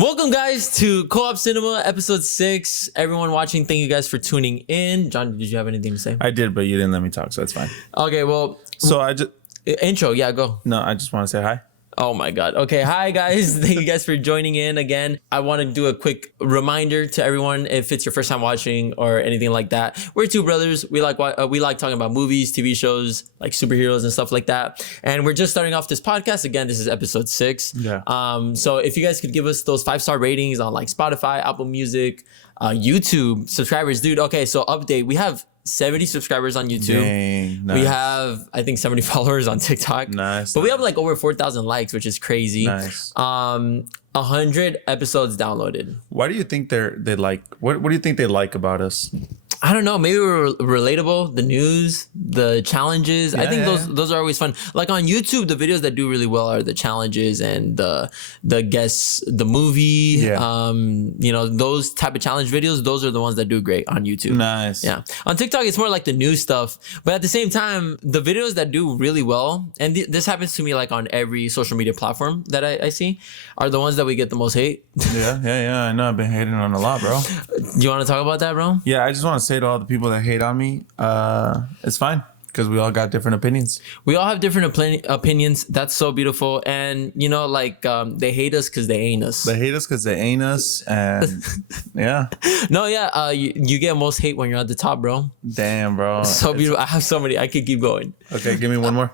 Welcome, guys, to Co-op Cinema, episode 6. Everyone watching, thank you guys for tuning in. Jhon, did you have anything to say? I did, but you didn't let me talk, so it's fine. Okay, well, So I just intro, yeah, go. no, I just want to say hi. Oh my God. Okay, hi guys. Thank you guys for joining in again. I want to do a quick reminder to everyone if it's your first time watching or anything like that. We're two brothers. We like talking about movies, TV shows, like superheroes and stuff like that. And we're just starting off this podcast. Again, this is episode 6. Yeah. So if you guys could give us those 5-star ratings on like Spotify, Apple Music, YouTube, subscribers, dude. Okay, so update. We have 70 subscribers on YouTube. Dang, nice. We have, I think, 70 followers on TikTok. Nice. But we have like over 4,000 likes, which is crazy. Nice. 100 episodes downloaded. Why do you think they like? What do you think they like about us? I don't know. Maybe we're relatable. The news, the challenges. I think those are always fun. Like on YouTube, the videos that do really well are the challenges and the guests, the movie. Yeah. Those type of challenge videos. Those are the ones that do great on YouTube. Nice. Yeah. On TikTok, it's more like the news stuff. But at the same time, the videos that do really well, and this happens to me like on every social media platform that I see, are the ones that we get the most hate. Yeah. I know. I've been hating on a lot, bro. Do you want to talk about that, bro? Yeah, I just want to say to all the people that hate on me, it's fine because we all got different opinions. We all have different opinions. That's so beautiful. And they hate us because they ain't us. They hate us because they ain't us, and yeah. No, yeah. You get most hate when you're at the top, bro. Damn, bro. So beautiful. I have so many. I could keep going. Okay, give me one more.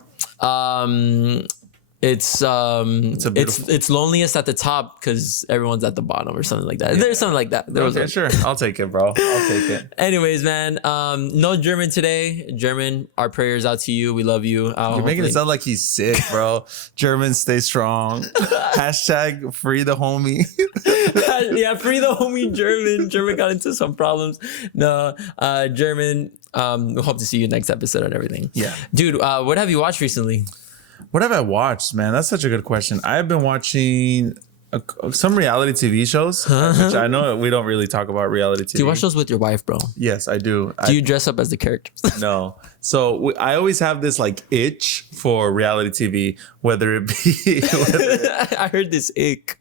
It's loneliest at the top because everyone's at the bottom or something like that. Yeah. There's something like that. Okay, sure. I'll take it, bro. I'll take it. Anyways, man, no German today. German, our prayers out to you. We love you. You're making it sound like he's sick, bro. German, stay strong. Hashtag free the homie. Yeah, free the homie German. German got into some problems. No, German, we hope to see you next episode and everything. Yeah. Dude, what have you watched recently? What have I watched, man? That's such a good question. I've been watching some reality TV shows, which I know we don't really talk about reality TV. Do you watch those with your wife, bro? Yes, I do. Do you dress up as the characters? No. So I always have this like itch for reality TV, whether it be... I heard this ick.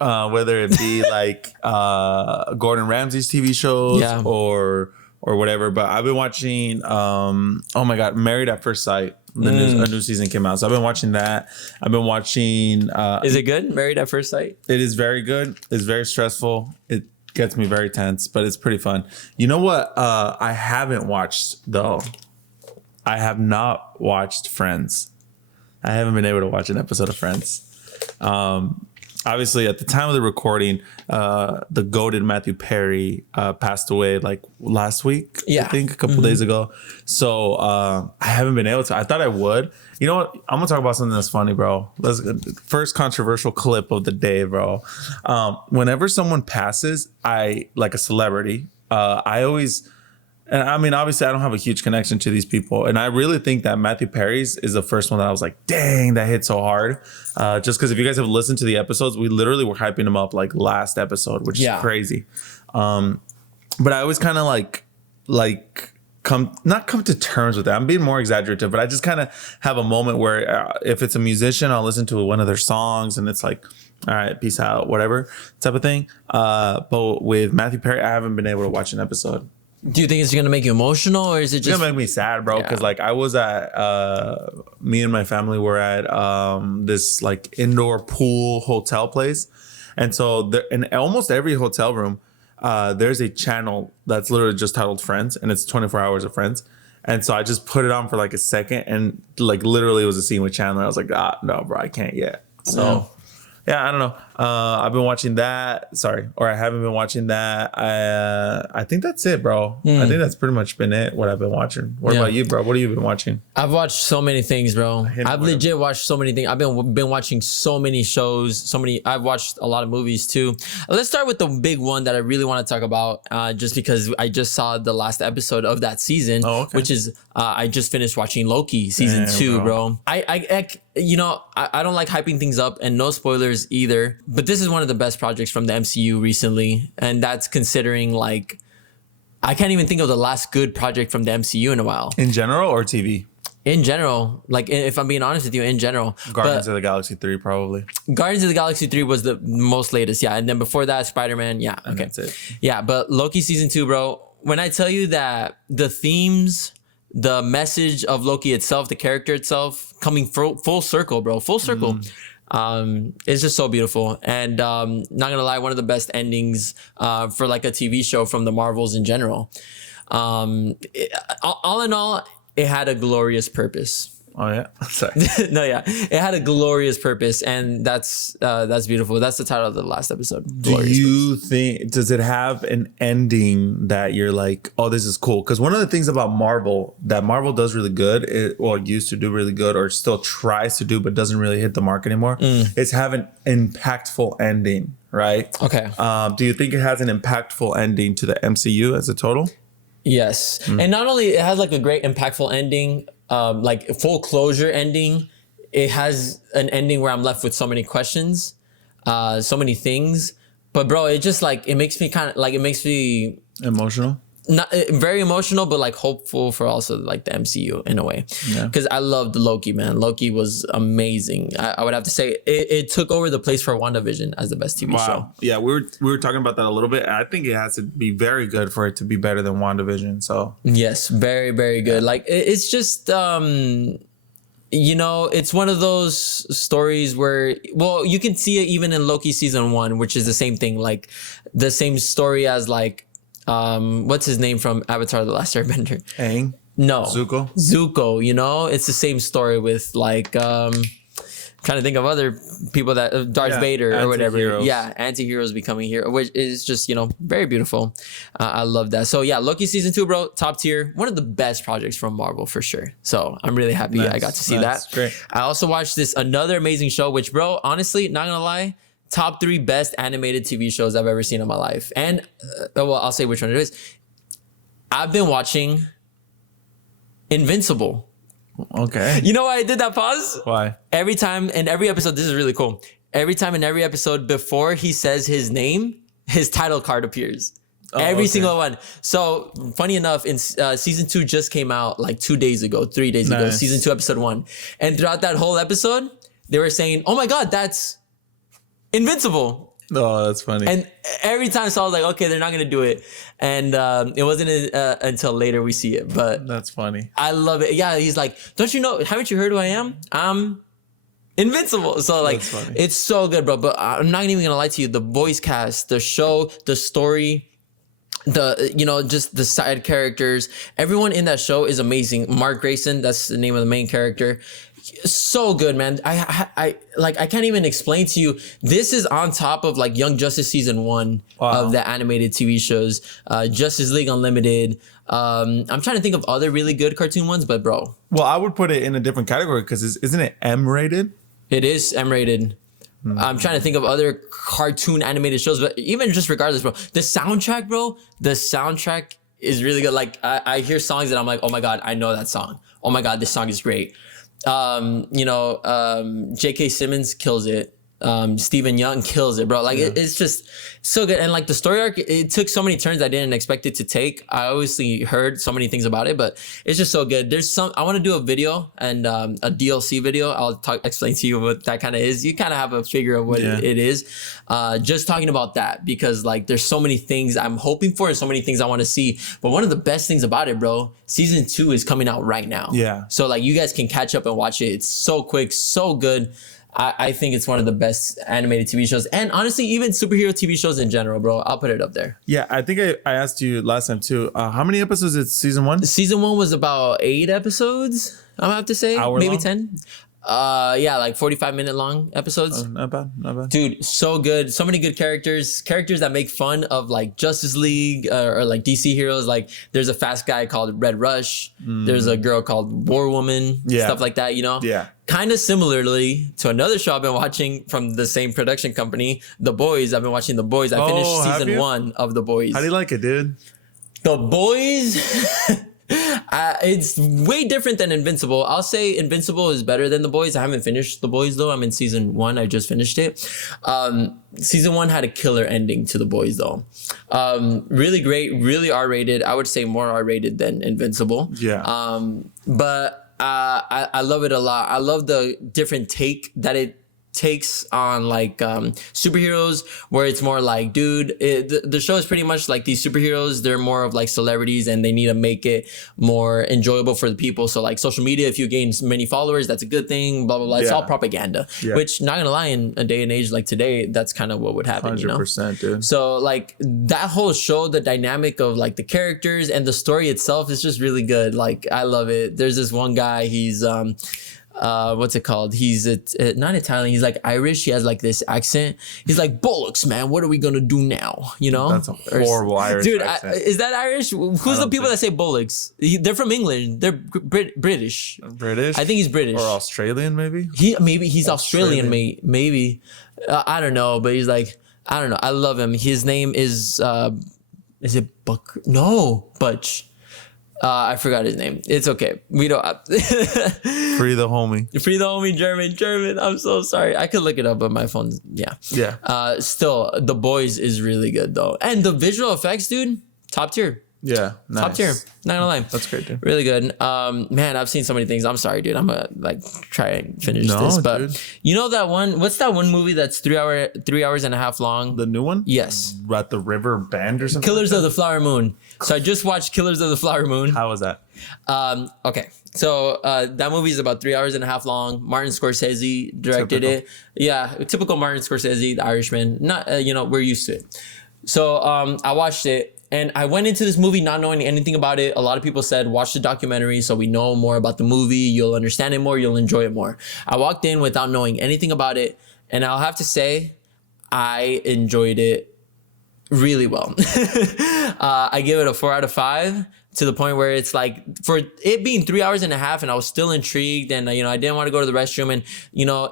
Whether it be like Gordon Ramsay's TV shows or whatever. But I've been watching, oh my God, Married at First Sight. A new season came out. So I've been watching that. I've been watching... Is it good? Married at First Sight? It is very good. It's very stressful. It gets me very tense, but it's pretty fun. You know what I haven't watched, though? I have not watched Friends. I haven't been able to watch an episode of Friends. Obviously, at the time of the recording, the goated Matthew Perry passed away like last week, I think, a couple days ago. So I haven't been able to. I thought I would. You know what? I'm going to talk about something that's funny, bro. First controversial clip of the day, bro. Whenever someone passes, like a celebrity, I always... And I mean, obviously, I don't have a huge connection to these people. And I really think that Matthew Perry's is the first one that I was like, dang, that hit so hard. Just because if you guys have listened to the episodes, we literally were hyping him up like last episode, which is crazy. But I always kind of like not come to terms with that. I'm being more exaggerative, but I just kind of have a moment where if it's a musician, I'll listen to one of their songs and it's like, all right, peace out, whatever type of thing. But with Matthew Perry, I haven't been able to watch an episode. Do you think it's gonna make you emotional, or is it just it's gonna make me sad, bro? Because like I was at me and my family were at this like indoor pool hotel place, and so there, in almost every hotel room, there's a channel that's literally just titled Friends, and it's 24 hours of Friends. And so I just put it on for like a second, and like literally it was a scene with Chandler. I was like, no, bro, I can't yet. So. Yeah, I don't know. I've been watching that. Or I haven't been watching that. I think that's it, bro. I think that's pretty much been it, what I've been watching. What about you, bro? What have you been watching? I've watched so many things, bro. I've legit watched so many things. I've been watching so many shows, I've watched a lot of movies too. Let's start with the big one that I really want to talk about, just because I just saw the last episode of that season, which is I just finished watching Loki season 2, bro. I don't like hyping things up, and no spoilers either, but this is one of the best projects from the MCU recently, and that's considering like I can't even think of the last good project from the MCU in a while. In general or TV? in general, like if I'm being honest with you, in general, Guardians of the Galaxy 3 probably. Guardians of the Galaxy 3 was the most latest, yeah, and then before that, Spider-Man, yeah, okay, that's it. Yeah, but Loki season 2, bro. When I tell you that the themes, the message of Loki itself, the character itself, coming full circle, bro, full circle. It's just so beautiful, and not gonna lie, one of the best endings for like a TV show from the Marvels in general. All in all, it had a glorious purpose. Oh yeah, sorry. No, yeah, it had a glorious purpose, and that's beautiful. That's the title of the last episode. Glorious Does it have an ending that you're like, oh, this is cool? Because one of the things about Marvel that Marvel does really good, used to do really good, or still tries to do, but doesn't really hit the mark anymore, is have an impactful ending, right? Okay. Do you think it has an impactful ending to the MCU as a total? Yes, and not only it has like a great impactful ending, like full closure ending. It has an ending where I'm left with so many questions, so many things. But bro, it just like it makes me Emotional. Not very emotional, but like hopeful for also like the MCU in a way. Yeah. Because I loved Loki, man. Loki was amazing. I would have to say it took over the place for WandaVision as the best TV show. Yeah, we were talking about that a little bit. I think it has to be very good for it to be better than WandaVision. So yes, very, very good. Like it's just it's one of those stories where, well, you can see it even in Loki season 1, which is the same thing, like the same story as like what's his name from Avatar: The Last Airbender? Aang? No. Zuko, it's the same story with like trying to think of other people that Darth Vader or whatever. Yeah, anti-heroes becoming hero, which is just, very beautiful. I love that. So yeah, Loki season 2, bro, top tier. One of the best projects from Marvel for sure. So I'm really happy I got to see that. Great. I also watched another amazing show, which, bro, honestly, not gonna lie, top 3 best animated TV shows I've ever seen in my life. And I'll say which one it is. I've been watching Invincible. Okay. You know why I did that pause? Why? Every time in every episode, this is really cool. Every time in every episode, before he says his name, his title card appears. Every single one. So funny enough, in season 2 just came out like 3 days ago, season 2, episode 1. And throughout that whole episode, they were saying, oh my God, that's Invincible. Oh, that's funny. And every time, so I was like, okay, they're not going to do it. And it wasn't until later we see it. But that's funny. I love it. Yeah, he's like, don't you know, haven't you heard who I am? I'm Invincible. So like, it's so good, bro. But I'm not even going to lie to you. The voice cast, the show, the story, just the side characters, everyone in that show is amazing. Mark Grayson, that's the name of the main character. So good, man. I can't even explain to you. This is on top of like Young Justice season 1 of the animated TV shows, Justice League Unlimited. I'm trying to think of other really good cartoon ones, but bro. Well, I would put it in a different category because isn't it M rated? It is M rated. I'm trying to think of other cartoon animated shows, but even just regardless, bro, the soundtrack is really good. Like I hear songs and I'm like, oh my God, I know that song. Oh my God, this song is great. J.K. Simmons kills it. Stephen Young kills it, bro. Like it's just so good. And like the story arc, it took so many turns I didn't expect it to take. I obviously heard so many things about it, but it's just so good. I want to do a video and a DLC video. I'll explain to you what that kind of is. You kind of have a figure of what it is. Just talking about that because like there's so many things I'm hoping for and so many things I want to see. But one of the best things about it, bro, season 2 is coming out right now. Yeah. So like you guys can catch up and watch it. It's so quick, so good. I think it's one of the best animated TV shows. And honestly, even superhero TV shows in general, bro. I'll put it up there. Yeah, I think I asked you last time too. How many episodes is season 1? Season 1 was about 8 episodes, I'm going to have to say. Maybe long? 10. Like 45-minute long episodes. Not bad. Dude, so good. So many good characters that make fun of like Justice League or like DC heroes. Like there's a fast guy called Red Rush. There's a girl called War Woman. Stuff like that, Yeah. Kind of similarly to another show I've been watching from the same production company, The Boys. I've been watching The Boys. I finished season 1 of The Boys. How do you like it, dude? The Boys... it's way different than Invincible. I'll say Invincible is better than The Boys. I haven't finished The Boys though. I'm in season 1. I just finished it. Season 1 had a killer ending to The Boys though. Really great, really R-rated. I would say more R-rated than Invincible. Yeah. But I love it a lot. I love the different take that it takes on like superheroes, where it's more like, dude, the show is pretty much like these superheroes, they're more of like celebrities and they need to make it more enjoyable for the people. So like social media, if you gain many followers, that's a good thing, blah blah blah. It's all propaganda, which, not gonna lie, in a day and age like today, that's kind of what would happen. 100%, dude. So like that whole show, the dynamic of like the characters and the story itself is just really good. Like I love it. There's this one guy, he's what's it called? He's not Italian. He's like Irish. He has like this accent. He's like, bollocks, man. What are we gonna do now? You know, that's a horrible Irish dude. accent. Is that Irish? Who's the people that say bollocks? They're from England. They're British. British. I think he's British or Australian, maybe. He's Australian. Maybe I don't know. But he's like, I don't know. I love him. His name is it Buck? No, Butch. I forgot his name. It's okay. We don't. Free the homie. Free the homie. German. I'm so sorry. I could look it up, but my phone's Yeah. Still, The Boys is really good though, and the visual effects, dude, top tier. Yeah, nice. Top tier. Not gonna lie. That's great, dude. Really good. Man, I've seen so many things. I'm sorry, dude. I'm gonna like try and finish this. But dude, you know that one? What's that one movie that's 3 hours and a half long? The new one? Yes. At the River Bend or something. Killers of the Flower Moon. So I just watched Killers of the Flower Moon. How was that? Okay. So that movie is about 3 hours and a half long. Martin Scorsese directed it. Yeah, typical Martin Scorsese, the Irishman. Not we're used to it. So I watched it. And I went into this movie not knowing anything about it. A lot of people said, watch the documentary so we know more about the movie. You'll understand it more. You'll enjoy it more. I walked in without knowing anything about it. And I'll have to say, I enjoyed it really well. I give it a 4 out of 5, to the point where it's like, for it being 3 hours and a half, and I was still intrigued, and I didn't want to go to the restroom, and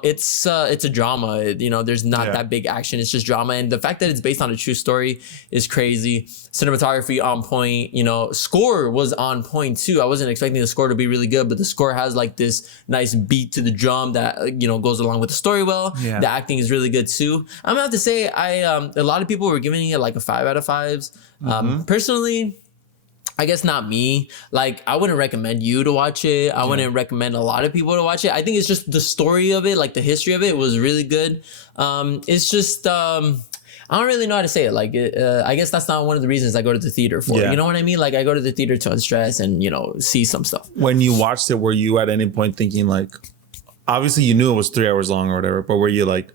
it's a drama. There's not that big action. It's just drama, and the fact that it's based on a true story is crazy. Cinematography on point. Score was on point too. I wasn't expecting the score to be really good, but the score has like this nice beat to the drum that goes along with the story well. Yeah. The acting is really good too. I'm gonna have to say, a lot of people were giving it like a 5 out of 5s. Personally, I guess not me. Like, I wouldn't recommend you to watch it. I wouldn't recommend a lot of people to watch it. I think it's just the story of it, like the history of it was really good. It's just, I don't really know how to say it. Like, I guess that's not one of the reasons I go to the theater for. You know what I mean? Like, I go to the theater to unstress and, see some stuff. When you watched it, were you at any point thinking like, obviously you knew it was 3 hours long or whatever, but were you like,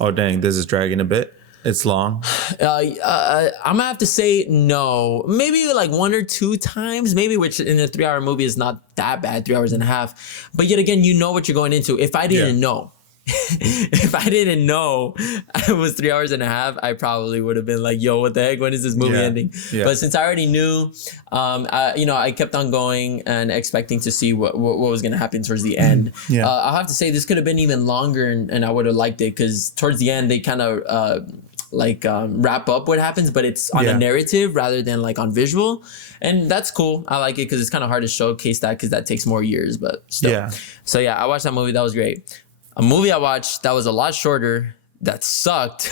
oh, dang, this is dragging a bit? It's long. I'm gonna have to say no. Maybe like 1 or 2 times, maybe, which in a 3 hour movie is not that bad, 3 hours and a half. But yet again, you know what you're going into. If I didn't know, if I didn't know it was 3 hours and a half, I probably would have been like, yo, what the heck? When is this movie ending? Yeah. But since I already knew, I kept on going and expecting to see what was going to happen towards the end. I'll have to say this could have been even longer, and I would have liked it, because towards the end, they kind of wrap up what happens, but it's on a narrative rather than like on visual, and that's cool. I like it because it's kind of hard to showcase that, because that takes more years, but still. So I watched that movie. That was great. A movie I watched that was a lot shorter that sucked.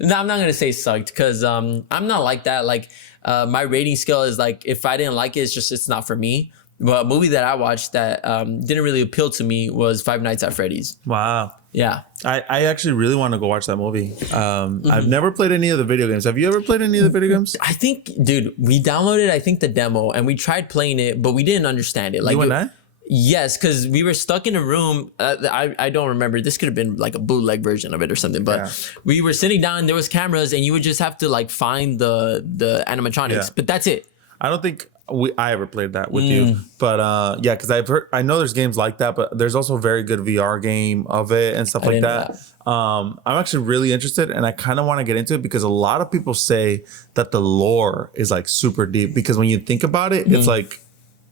No, I'm not gonna say sucked, because I'm not like that. Like my rating scale is like, if I didn't like it, it's not for me. But a movie that I watched that didn't really appeal to me was Five Nights at Freddy's. Wow. Yeah. I actually really want to go watch that movie. I've never played any of the video games. Have you ever played any of the video games? I think, dude, we downloaded, I think, the demo, and we tried playing it, but we didn't understand it. Like, you and I? Yes, because we were stuck in a room. I don't remember. This could have been like a bootleg version of it or something. But we were sitting down, there was cameras, and you would just have to like find the animatronics. Yeah. But that's it. I don't think I ever played that with you. But because I know there's games like that, but there's also a very good VR game of it and stuff like that. I'm actually really interested, and I kind of want to get into it, because a lot of people say that the lore is like super deep, because when you think about it, it's like,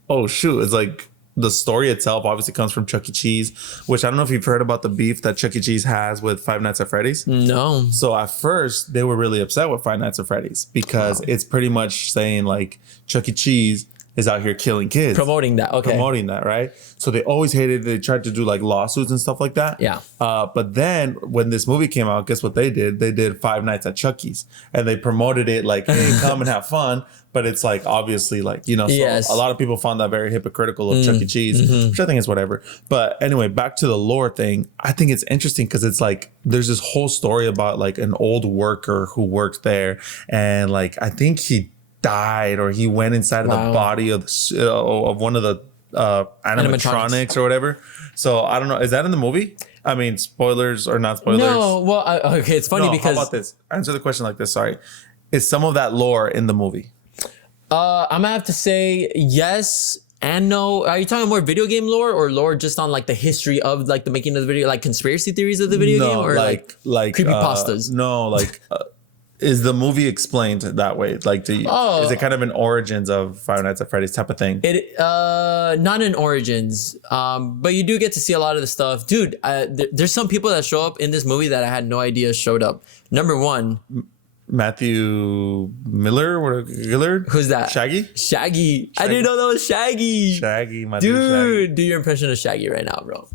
oh shoot, it's like, the story itself obviously comes from Chuck E. Cheese, which I don't know if you've heard about the beef that Chuck E. Cheese has with Five Nights at Freddy's. No. So at first, they were really upset with Five Nights at Freddy's, because it's pretty much saying like Chuck E. Cheese is out here killing kids. Promoting that, okay. Promoting that, right? So they always hated it. They tried to do like lawsuits and stuff like that. Yeah. But then when this movie came out, guess what they did? They did Five Nights at Chucky's. And they promoted it like, hey, come and have fun. But it's like, obviously, like, you know, so yes. a lot of people found that very hypocritical of Chuck E. Cheese, which I think is whatever. But anyway, back to the lore thing. I think it's interesting because it's like, there's this whole story about like an old worker who worked there. And like, I think he died or he went inside of the body of one of the animatronics or whatever. So I don't know. Is that in the movie? I mean, spoilers or not spoilers? No. Well, okay. It's funny because. How about this? Answer the question like this. Sorry. Is some of that lore in the movie? I'm gonna have to say yes and no. Are you talking more video game lore or lore just on like the history of like the making of the video, like conspiracy theories of the video game, or like creepypastas? No, like is the movie explained that way? Like, is it kind of an origins of Five Nights at Freddy's type of thing? It not in origins, but you do get to see a lot of the stuff, dude. There's some people that show up in this movie that I had no idea showed up. Number one. Matthew Gillard? Who's that? Shaggy. I didn't know that was Shaggy. Dude, do your impression of Shaggy right now, bro.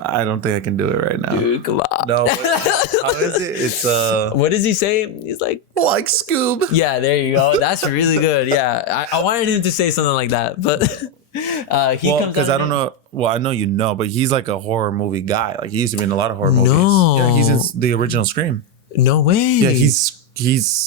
I don't think I can do it right now. Dude, come on. No, how is it? It's what does he say? He's like Scoob. Yeah, there you go. That's really good. Yeah, I wanted him to say something like that, but he comes because I don't know. Well, I know you know, but he's like a horror movie guy. Like he used to be in a lot of horror movies. No. Yeah, he's in the original Scream. No way. Yeah, he's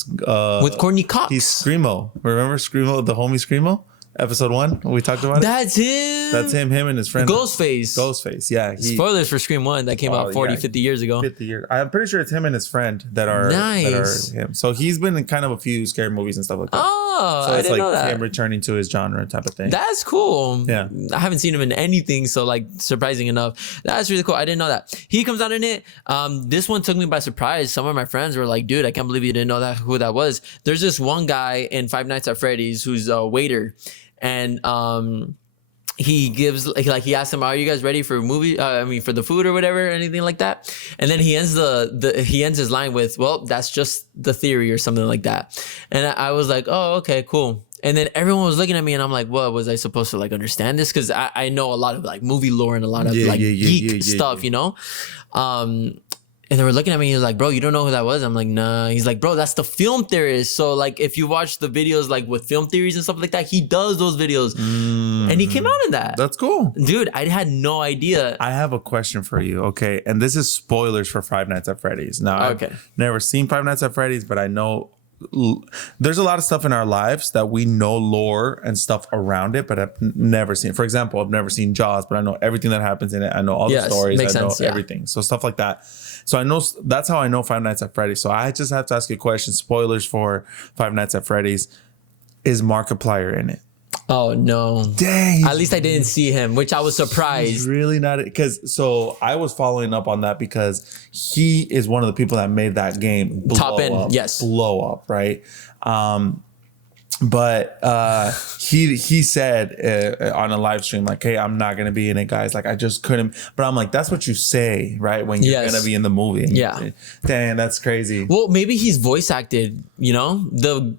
with Courtney Cox. He's Screamo. Remember Screamo, the homie Screamo? Episode 1 when we talked about That's it. That's him and his friend. Ghostface, yeah. Spoilers for Scream 1 that came out 50 years ago. 50 years. I'm pretty sure it's him and his friend that are him. So he's been in kind of a few scary movies and stuff like that. Oh, so it's I didn't know that. Him returning to his genre type of thing. That's cool. Yeah. I haven't seen him in anything, so like surprising enough. That's really cool. I didn't know that. He comes out in it. This one took me by surprise. Some of my friends were like, dude, I can't believe you didn't know who that was. There's this one guy in Five Nights at Freddy's who's a waiter. And he gives like he asks them, "Are you guys ready for a movie? For the food or whatever, anything like that?" And then he ends he ends his line with, "Well, that's just the theory" or something like that. And I was like, "Oh, okay, cool." And then everyone was looking at me, and I'm like, "What was I supposed to like understand this?" Because I know a lot of like movie lore and a lot of geek stuff, you know. And they were looking at me and he was like, bro, you don't know who that was? I'm like, nah. He's like, bro, that's the film theorist. So like if you watch the videos like with film theories and stuff like that, he does those videos. And he came out in that. That's cool. Dude, I had no idea. I have a question for you. Okay. And this is spoilers for Five Nights at Freddy's. Now, I've never seen Five Nights at Freddy's, but I know there's a lot of stuff in our lives that we know lore and stuff around it, but I've never seen. For example, I've never seen Jaws, but I know everything that happens in it. I know all the stories. I know everything. So stuff like that. So I know that's how I know Five Nights at Freddy's. So I just have to ask you a question. Spoilers for Five Nights at Freddy's. Is Markiplier in it? Oh no! Dang! At least I didn't see him, which I was surprised. He's really not, because so I was following up on that because he is one of the people that made that game blow up, right? But he said on a live stream, like, hey, I'm not gonna be in it, guys. Like, I just couldn't. But I'm like, that's what you say, right? When you're gonna be in the movie. Yeah. Dang, that's crazy. Well, maybe he's voice acted, you know?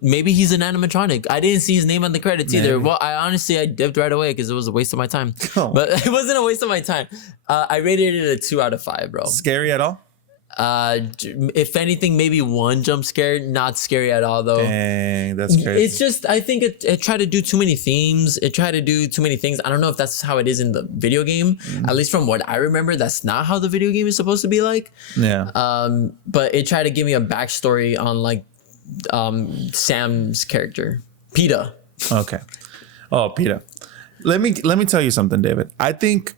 Maybe he's an animatronic. I didn't see his name on the credits either. Well, I dipped right away because it was a waste of my time. Oh. But it wasn't a waste of my time. I rated it a 2 out of 5, bro. Scary at all? If anything, maybe 1 jump scare. Not scary at all, though. Dang, that's crazy. It's just, I think it tried to do too many themes. It tried to do too many things. I don't know if that's how it is in the video game. At least from what I remember, that's not how the video game is supposed to be like. Yeah. But it tried to give me a backstory on like Sam's character, PETA. Okay. Oh, PETA. Let me tell you something, David. I think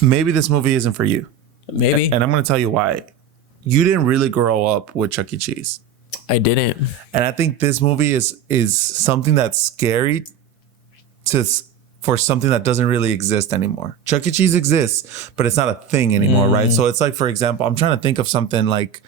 maybe this movie isn't for you. Maybe. And I'm going to tell you why. You didn't really grow up with Chuck E. Cheese. I didn't. And I think this movie is something that's scary for something that doesn't really exist anymore. Chuck E. Cheese exists, but it's not a thing anymore, right? So it's like, for example, I'm trying to think of something like,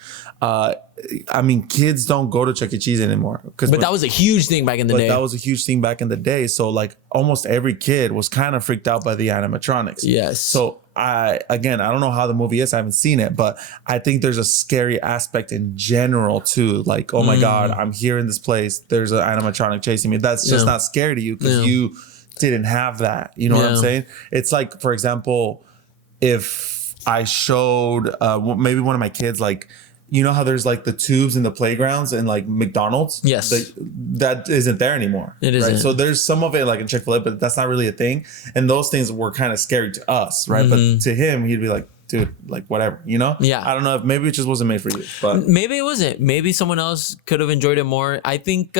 kids don't go to Chuck E. Cheese anymore. But that was a huge thing back in the day. That was a huge thing back in the day. So like almost every kid was kind of freaked out by the animatronics. Yes. So I don't know how the movie is. I haven't seen it, but I think there's a scary aspect in general too. Like, oh my God, I'm here in this place. There's an animatronic chasing me. That's just not scary to you because didn't have that. You know what I'm saying? It's like, for example, if I showed maybe one of my kids, like, you know how there's like the tubes in the playgrounds and like McDonald's? Yes. That isn't there anymore. It isn't. Right? So there's some of it like in Chick-fil-A, but that's not really a thing. And those things were kind of scary to us, right? But to him, he'd be like, dude, like whatever, you know? Yeah. I don't know if maybe it just wasn't made for you, but maybe it wasn't. Maybe someone else could have enjoyed it more. I think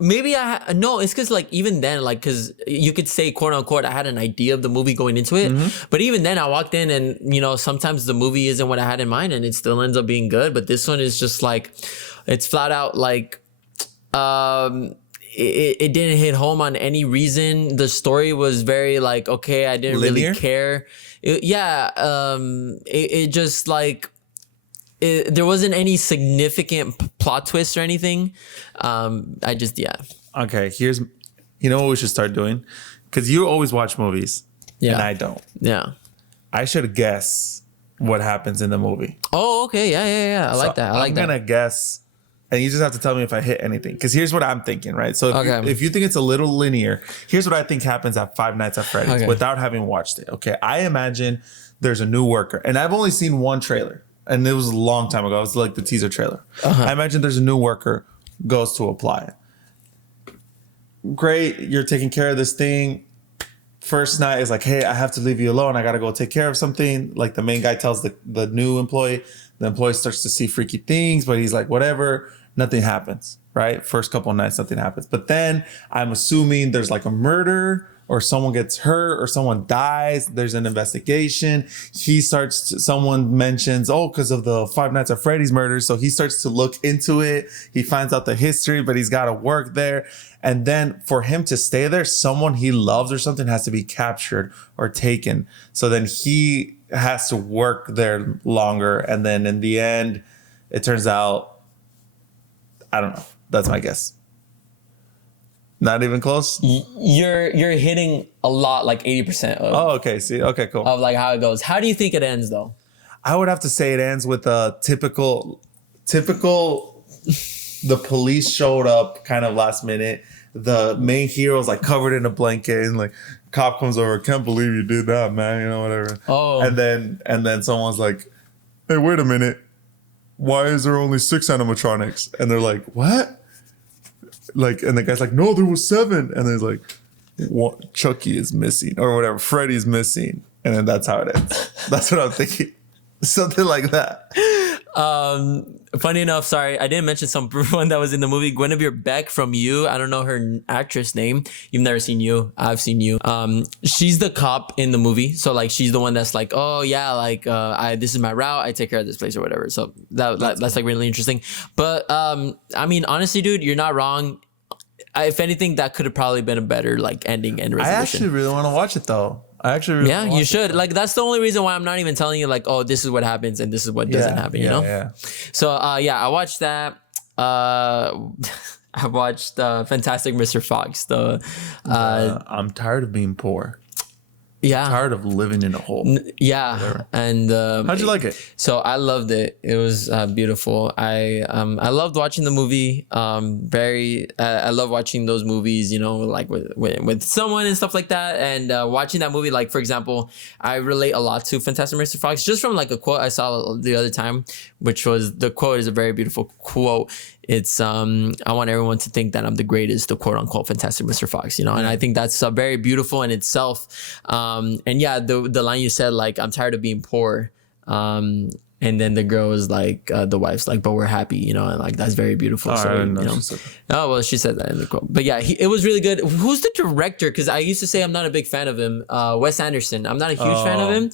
maybe no, it's because like even then, like, because you could say quote unquote I had an idea of the movie going into it, but even then I walked in and, you know, sometimes the movie isn't what I had in mind and it still ends up being good. But this one is just like, it's flat out like it didn't hit home on any reason. The story was very like, okay, I didn't linear? really care. It just like there wasn't any significant plot twist or anything. Okay, here's, you know what we should start doing? Because you always watch movies and I don't. Yeah. I should guess what happens in the movie. Oh, okay. Yeah. I like that. I'm gonna guess, and you just have to tell me if I hit anything. Because here's what I'm thinking, right? So if you think it's a little linear, here's what I think happens at Five Nights at Freddy's without having watched it. Okay, I imagine there's a new worker, and I've only seen one trailer, and it was a long time ago. It was like the teaser trailer. I imagine there's a new worker, goes to apply. Great, you're taking care of this thing. First night is like, hey, I have to leave you alone. I got to go take care of something. Like the main guy tells the new employee. The employee starts to see freaky things, but he's like, whatever. Nothing happens, right? First couple of nights, nothing happens. But then I'm assuming there's like a murder or someone gets hurt or someone dies. There's an investigation. Someone mentions, because of the Five Nights at Freddy's murders. So he starts to look into it. He finds out the history, but he's got to work there. And then for him to stay there, someone he loves or something has to be captured or taken. So then he has to work there longer. And then in the end, it turns out, I don't know. That's my guess. Not even close? You're hitting a lot, like 80% of. Oh, okay. See, okay, cool. Of like how it goes. How do you think it ends though? I would have to say it ends with a typical. The police showed up kind of last minute. The main hero's like covered in a blanket, and like cop comes over. Can't believe you did that, man. You know, whatever. Oh. And then someone's like, hey, wait a minute. Why is there only 6 animatronics? And they're like, what? Like, and the guy's like, no, there was 7. And there's like, what? Chucky is missing or whatever. Freddy's missing. And then that's how it ends. That's what I'm thinking. Something like that. Funny enough, sorry, I didn't mention someone that was in the movie. Guinevere Beck from You. I don't know her actress name. You've never seen You. I've seen You. She's the cop in the movie. So like, she's the one that's like, oh yeah, like this is my route. I take care of this place or whatever. So that's like really interesting. But I mean, honestly, dude, you're not wrong. If anything, that could have probably been a better like ending and resolution. I actually really want to watch it though. Yeah, you should. Like, that's the only reason why I'm not even telling you like, oh, this is what happens and this is what doesn't happen, you know? Yeah. So, I watched that. I watched Fantastic Mr. Fox. I'm tired of being poor. Yeah. Tired of living in a hole. Yeah. And how'd you like it? So I loved it. It was beautiful. I loved watching the movie. I love watching those movies, you know, like with someone and stuff like that. And watching that movie, like for example, I relate a lot to Fantastic Mr. Fox just from like a quote I saw the other time, which was, the quote is a very beautiful quote. It's I want everyone to think that I'm the greatest, the quote unquote Fantastic Mr. Fox, you know, and I think that's very beautiful in itself. And yeah, the line you said, like, I'm tired of being poor. And then the girl is like, the wife's like, but we're happy, you know, and like, that's very beautiful. So, you know. Oh, well, she said that in the quote. But yeah, it was really good. Who's the director? Because I used to say I'm not a big fan of him. Wes Anderson. I'm not a huge fan of him,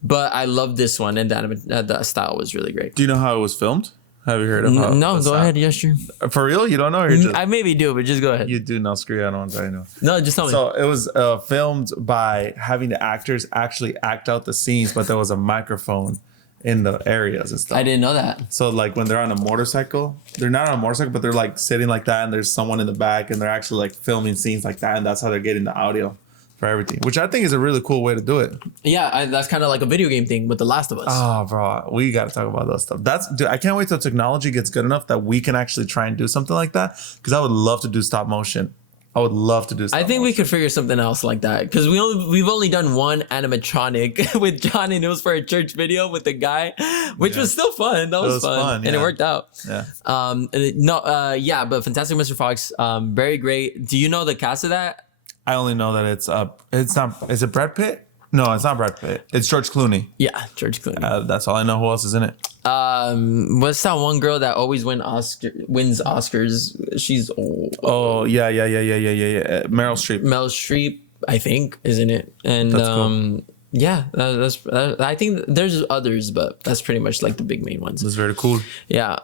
but I love this one. And the style was really great. Do you know how it was filmed? Have you heard of how? No, go ahead. Yes, sure. For real? You don't know? Or just, I maybe do, but just go ahead. You do? No, screw you. I don't want to tell you. No, just tell me. So it was filmed by having the actors actually act out the scenes, but there was a microphone in the areas and stuff. I didn't know that. So like when they're on a motorcycle, they're not on a motorcycle, but they're like sitting like that, and there's someone in the back, and they're actually like filming scenes like that, and that's how they're getting the audio for everything, which I think is a really cool way to do it. Yeah, that's kind of like a video game thing with The Last of Us. Oh, bro, we got to talk about those stuff. Dude, I can't wait till technology gets good enough that we can actually try and do something like that, because I would love to do stop motion. I would love to do. I think we could figure something else like that because we've only done one animatronic with Jhon, and it was for a church video with the guy, which was still fun. That was fun, and it worked out. Yeah. But Fantastic Mr. Fox, very great. Do you know the cast of that? I only know that it's not. Is it Brad Pitt? No, it's not Brad Pitt. It's George Clooney. Yeah, George Clooney. That's all I know. Who else is in it? What's that one girl that always wins Oscars? She's old. Oh yeah. Meryl Streep. Meryl Streep, I think, isn't it? And that's cool. Yeah, I think there's others, but that's pretty much like the big main ones. That's very cool. Yeah.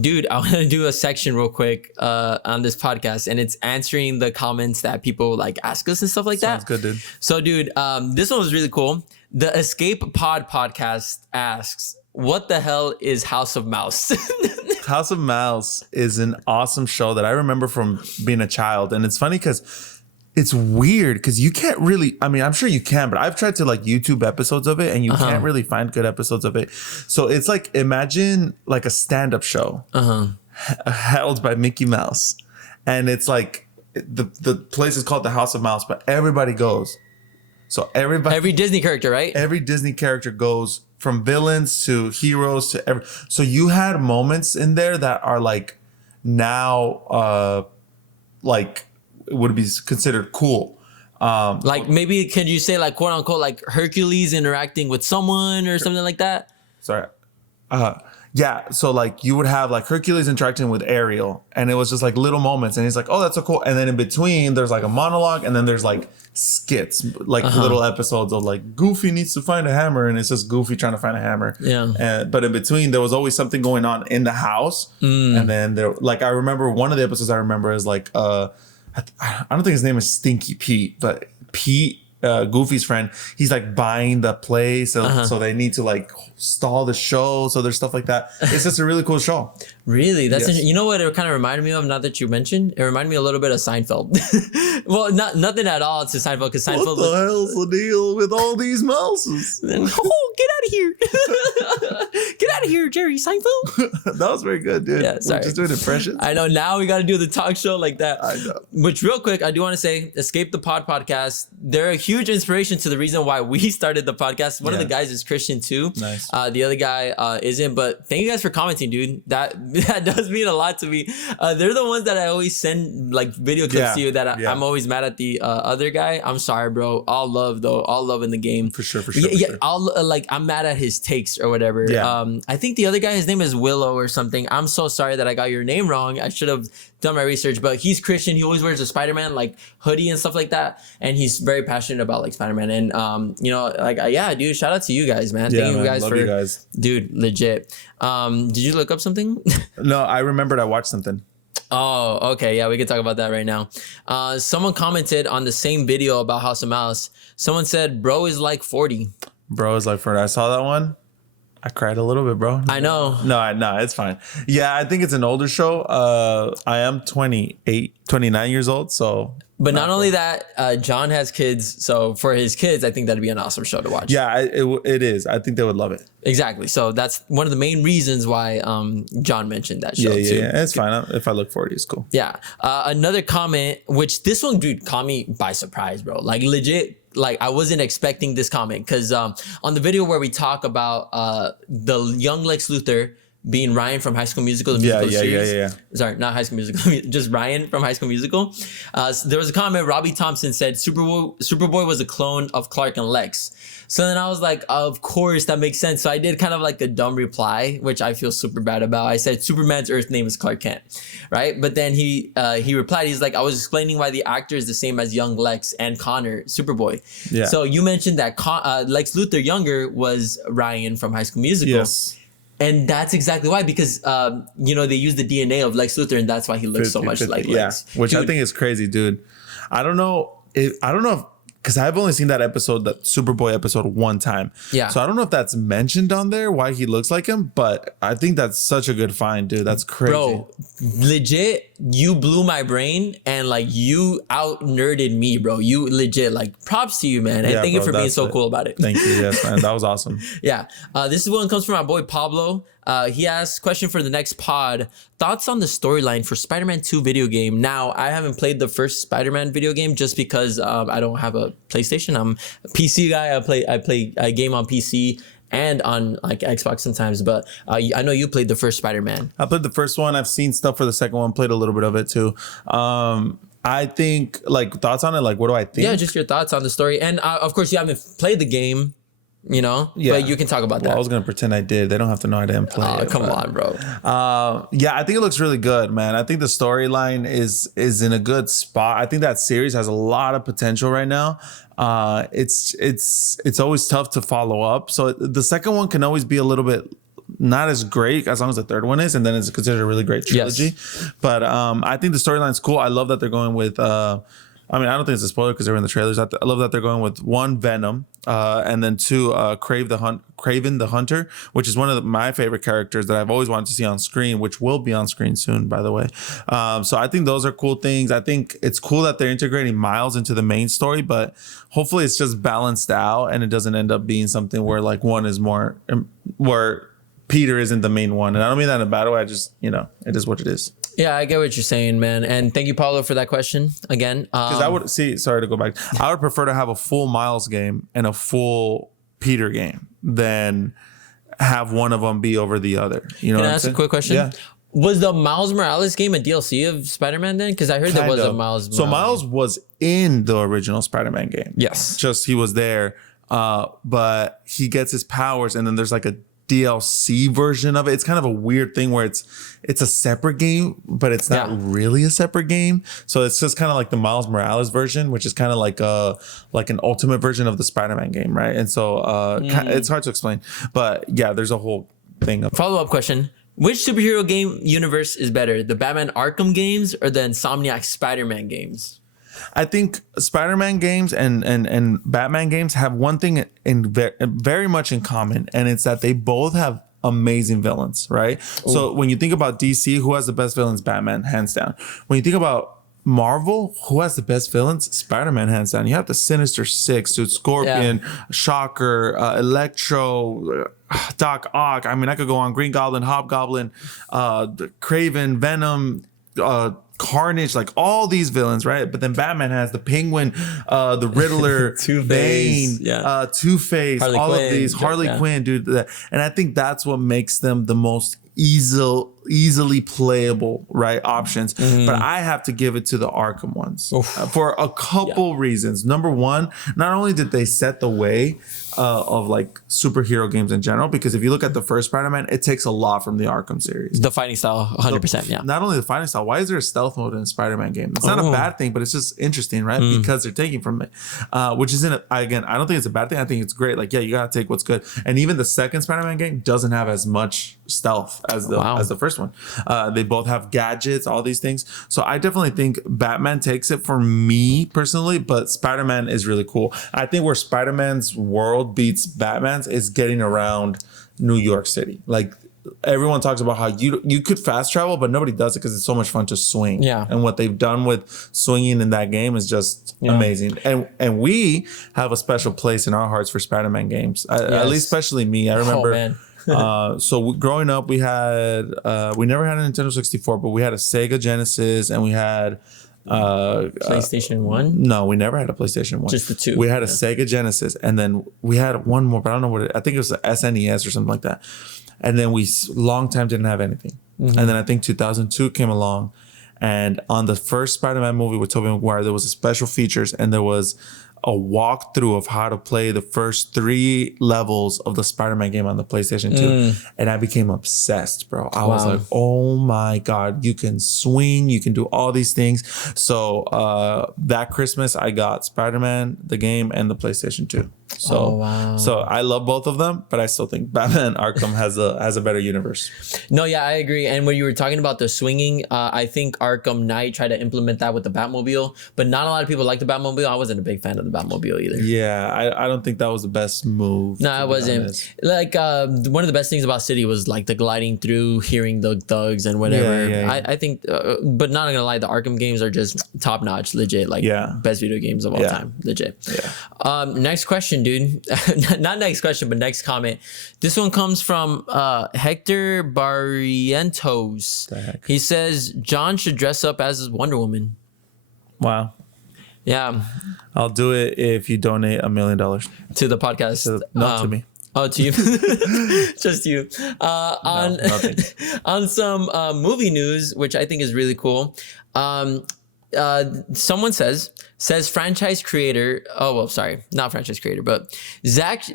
Dude, I want to do a section real quick on this podcast, and it's answering the comments that people like ask us and stuff like that. Sounds good, dude. So, dude, this one was really cool. The Escape Pod podcast asks, what the hell is House of Mouse? House of Mouse is an awesome show that I remember from being a child. And it's funny because it's weird because you can't really, I mean, I'm sure you can, but I've tried to like YouTube episodes of it and you can't really find good episodes of it. So it's like, imagine like a stand-up show held by Mickey Mouse. And it's like, the place is called the House of Mouse, but everybody goes. So every Disney character, right? Every Disney character goes from villains to heroes to so you had moments in there that are like now like would be considered cool. Like maybe could you say like quote unquote like Hercules interacting with someone or something like that? Sorry. Yeah, so like you would have like Hercules interacting with Ariel, and it was just like little moments, and he's like, oh, that's so cool. And then in between there's like a monologue, and then there's like skits, like little episodes of like Goofy needs to find a hammer, and it's just Goofy trying to find a hammer. Yeah. But in between there was always something going on in the house. And then there, like, I remember one of the episodes I remember is like I don't think his name is Stinky Pete, but Pete, Goofy's friend, he's like buying the place, so they need to like stall the show. So there's stuff like that. It's just a really cool show. Really? That's you know what it kind of reminded me of, not that you mentioned? It reminded me a little bit of Seinfeld. Well, nothing at all to Seinfeld, because Seinfeld... What the hell's the deal with all these mouses? Oh, get out of here. Get out of here, Jerry Seinfeld. That was very good, dude. Yeah, sorry. We're just doing impressions. I know, now we got to do the talk show like that. I know. Which, real quick, I do want to say, Escape the Pod podcast, they're a huge inspiration to the reason why we started the podcast. One of the guys is Christian too. Nice. The other guy isn't, but thank you guys for commenting, dude. That does mean a lot to me. They're the ones that I always send like video clips to you that I'm always mad at the other guy. I'm sorry, bro. All love though. All love in the game. For sure. Yeah. I'm mad at his takes or whatever. Yeah. I think the other guy, his name is Willow or something. I'm so sorry that I got your name wrong. I should have done my research, but he's Christian. He always wears a Spider-Man like hoodie and stuff like that, and he's very passionate about like Spider-Man. And dude, shout out to you guys, man. Thank you guys for you guys. Dude, legit. Did you look up something? No, I remembered I watched something. Oh, okay. Yeah, we can talk about that right now. Someone commented on the same video about House of Mouse. Someone said, bro is like 40. Bro is like 40. I saw that one. I cried a little bit, bro. I know. No, it's fine. Yeah, I think it's an older show. I am 29 years old, so... But not only that, Jhon has kids. So for his kids, I think that'd be an awesome show to watch. Yeah, it is. I think they would love it. Exactly. So that's one of the main reasons why Jhon mentioned that show too. Yeah, it's fine. If I look 40, it's cool. Yeah. Another comment, which this one, dude, caught me by surprise, bro. Like legit. Like I wasn't expecting this comment because on the video where we talk about the young Lex Luthor being Ryan from High School Musical, the musical series. Yeah. Sorry, not High School Musical, just Ryan from High School Musical. So there was a comment, Robbie Thompson said, Superboy was a clone of Clark and Lex. So then I was like, of course, that makes sense. So I did kind of like a dumb reply, which I feel super bad about. I said, Superman's Earth name is Clark Kent, right? But then he replied, he's like, I was explaining why the actor is the same as young Lex and Connor, Superboy. Yeah. So you mentioned that Lex Luthor younger was Ryan from High School Musical. Yes. And that's exactly why, because they use the DNA of Lex Luthor, and that's why he looks so much like Lex. Which dude, I think is crazy, dude. I don't know if because I've only seen that Superboy episode one time. Yeah. So I don't know if that's mentioned on there why he looks like him, but I think that's such a good find, dude. That's crazy. Bro, legit, you blew my brain and like you out nerded me, bro. You legit, like, props to you, man. And thank you for being so cool about it. Thank you. Yes, man. That was awesome. Yeah. This is one comes from our boy Pablo. He asked, question for the next pod, thoughts on the storyline for Spider-Man 2 video game. Now, I haven't played the first Spider-Man video game just because I don't have a PlayStation. I'm a PC guy. I game on PC and on like Xbox sometimes, but I know you played the first Spider-Man. I played the first one. I've seen stuff for the second one, played a little bit of it too. I think, like, thoughts on it, like, what do I think? Yeah, just your thoughts on the story. And of course, you haven't played the game, you know, but you can talk about that. I was going to pretend I did. They don't have to know I didn't play it. Come on, bro. Yeah, I think it looks really good, man. I think the storyline is in a good spot. I think that series has a lot of potential right now. It's always tough to follow up. So the second one can always be a little bit not as great as long as the third one is, and then it's considered a really great trilogy. Yes. But I think the storyline's cool. I love that they're going with I mean, I don't think it's a spoiler because they're in the trailers. I love that they're going with 1, Venom, and then 2, Kraven the Hunter, which is one of my favorite characters that I've always wanted to see on screen, which will be on screen soon, by the way. So I think those are cool things. I think it's cool that they're integrating Miles into the main story, but hopefully it's just balanced out and it doesn't end up being something where like one is more, where Peter isn't the main one. And I don't mean that in a bad way. I just, it is what it is. Yeah, I get what you're saying, man. And thank you, Paulo, for that question again. Because I would sorry to go back. I would prefer to have a full Miles game and a full Peter game than have one of them be over the other. Can I ask a quick question? Yeah. Was the Miles Morales game a DLC of Spider-Man then? Because I heard there was a Miles Morales. So Miles was in the original Spider-Man game. Yes. Just he was there. But he gets his powers and then there's like a DLC version of it. It's kind of a weird thing where it's a separate game, but it's not really a separate game. So it's just kind of like the Miles Morales version, which is kind of like an ultimate version of the Spider-Man game, right? And so it's hard to explain, but yeah, there's a whole thing. Follow-up question. Which superhero game universe is better, the Batman Arkham games or the Insomniac Spider-Man games? I think Spider-Man games and Batman games have one thing very much in common, and it's that they both have amazing villains, right? Ooh. So when you think about DC, who has the best villains? Batman, hands down. When you think about Marvel, who has the best villains? Spider-Man, hands down. You have the Sinister Six, dude, Scorpion, Shocker, Electro, Doc Ock. I mean, I could go on. Green Goblin, Hobgoblin, Kraven, Venom, Carnage, like all these villains, right? But then Batman has the Penguin, the Riddler, Bane, Two-Face, all of these, Harley Quinn, dude. And I think that's what makes them the most easily playable, right, options. But I have to give it to the Arkham ones for a couple reasons. Number one, not only did they set the way of like superhero games in general, because if you look at the first Spider-Man, it takes a lot from the Arkham series. The fighting style, 100%. Not only the fighting style, why is there a stealth mode in a Spider-Man game? It's not a bad thing, but it's just interesting, right? Because they're taking from it, which isn't, again, I don't think it's a bad thing. I think it's great. Like, yeah, you got to take what's good. And even the second Spider-Man game doesn't have as much stealth as the first one. They both have gadgets, all these things. So I definitely think Batman takes it for me personally, but Spider-Man is really cool. I think where Spider-Man's world beats Batman's is getting around New York City. Like, everyone talks about how you could fast travel, but nobody does it because it's so much fun to swing. Yeah. And what they've done with swinging in that game is just amazing. And we have a special place in our hearts for Spider-Man games. At least, especially me. I remember. Growing up, we had we never had a Nintendo 64, but we had a Sega Genesis, and we had PlayStation 1. No, we never had a PlayStation 1. Just the 2. We had a Sega Genesis, and then we had one more, but I don't know what I think it was the SNES or something like that. And then we long time didn't have anything. And then I think 2002 came along, and on the first Spider-Man movie with Tobey Maguire, there was a special features, and there was a walkthrough of how to play the first 3 levels of the Spider-Man game on the PlayStation 2. And I became obsessed, bro. I was like, oh my God, you can swing, you can do all these things. So that Christmas, I got Spider-Man, the game, and the PlayStation 2. So so I love both of them, but I still think Batman Arkham has a better universe. No, yeah, I agree. And when you were talking about the swinging, I think Arkham Knight tried to implement that with the Batmobile, but not a lot of people like the Batmobile. I wasn't a big fan of the Batmobile either. Yeah, I don't think that was the best move. No, it wasn't. Like one of the best things about City was like the gliding through, hearing the thugs and whatever. I think, but not gonna lie, the Arkham games are just top notch, legit. Like best video games of all time, legit. Yeah. Next question, dude. Not next question, but next comment. This one comes from Hector Barrientos. He says Jhon should dress up as Wonder Woman. Wow. Yeah. I'll do it if you donate $1 million to the podcast. Not to me. Oh, to you. Just you. On some movie news, which I think is really cool. Someone says franchise creator. Oh, well, sorry, not franchise creator, but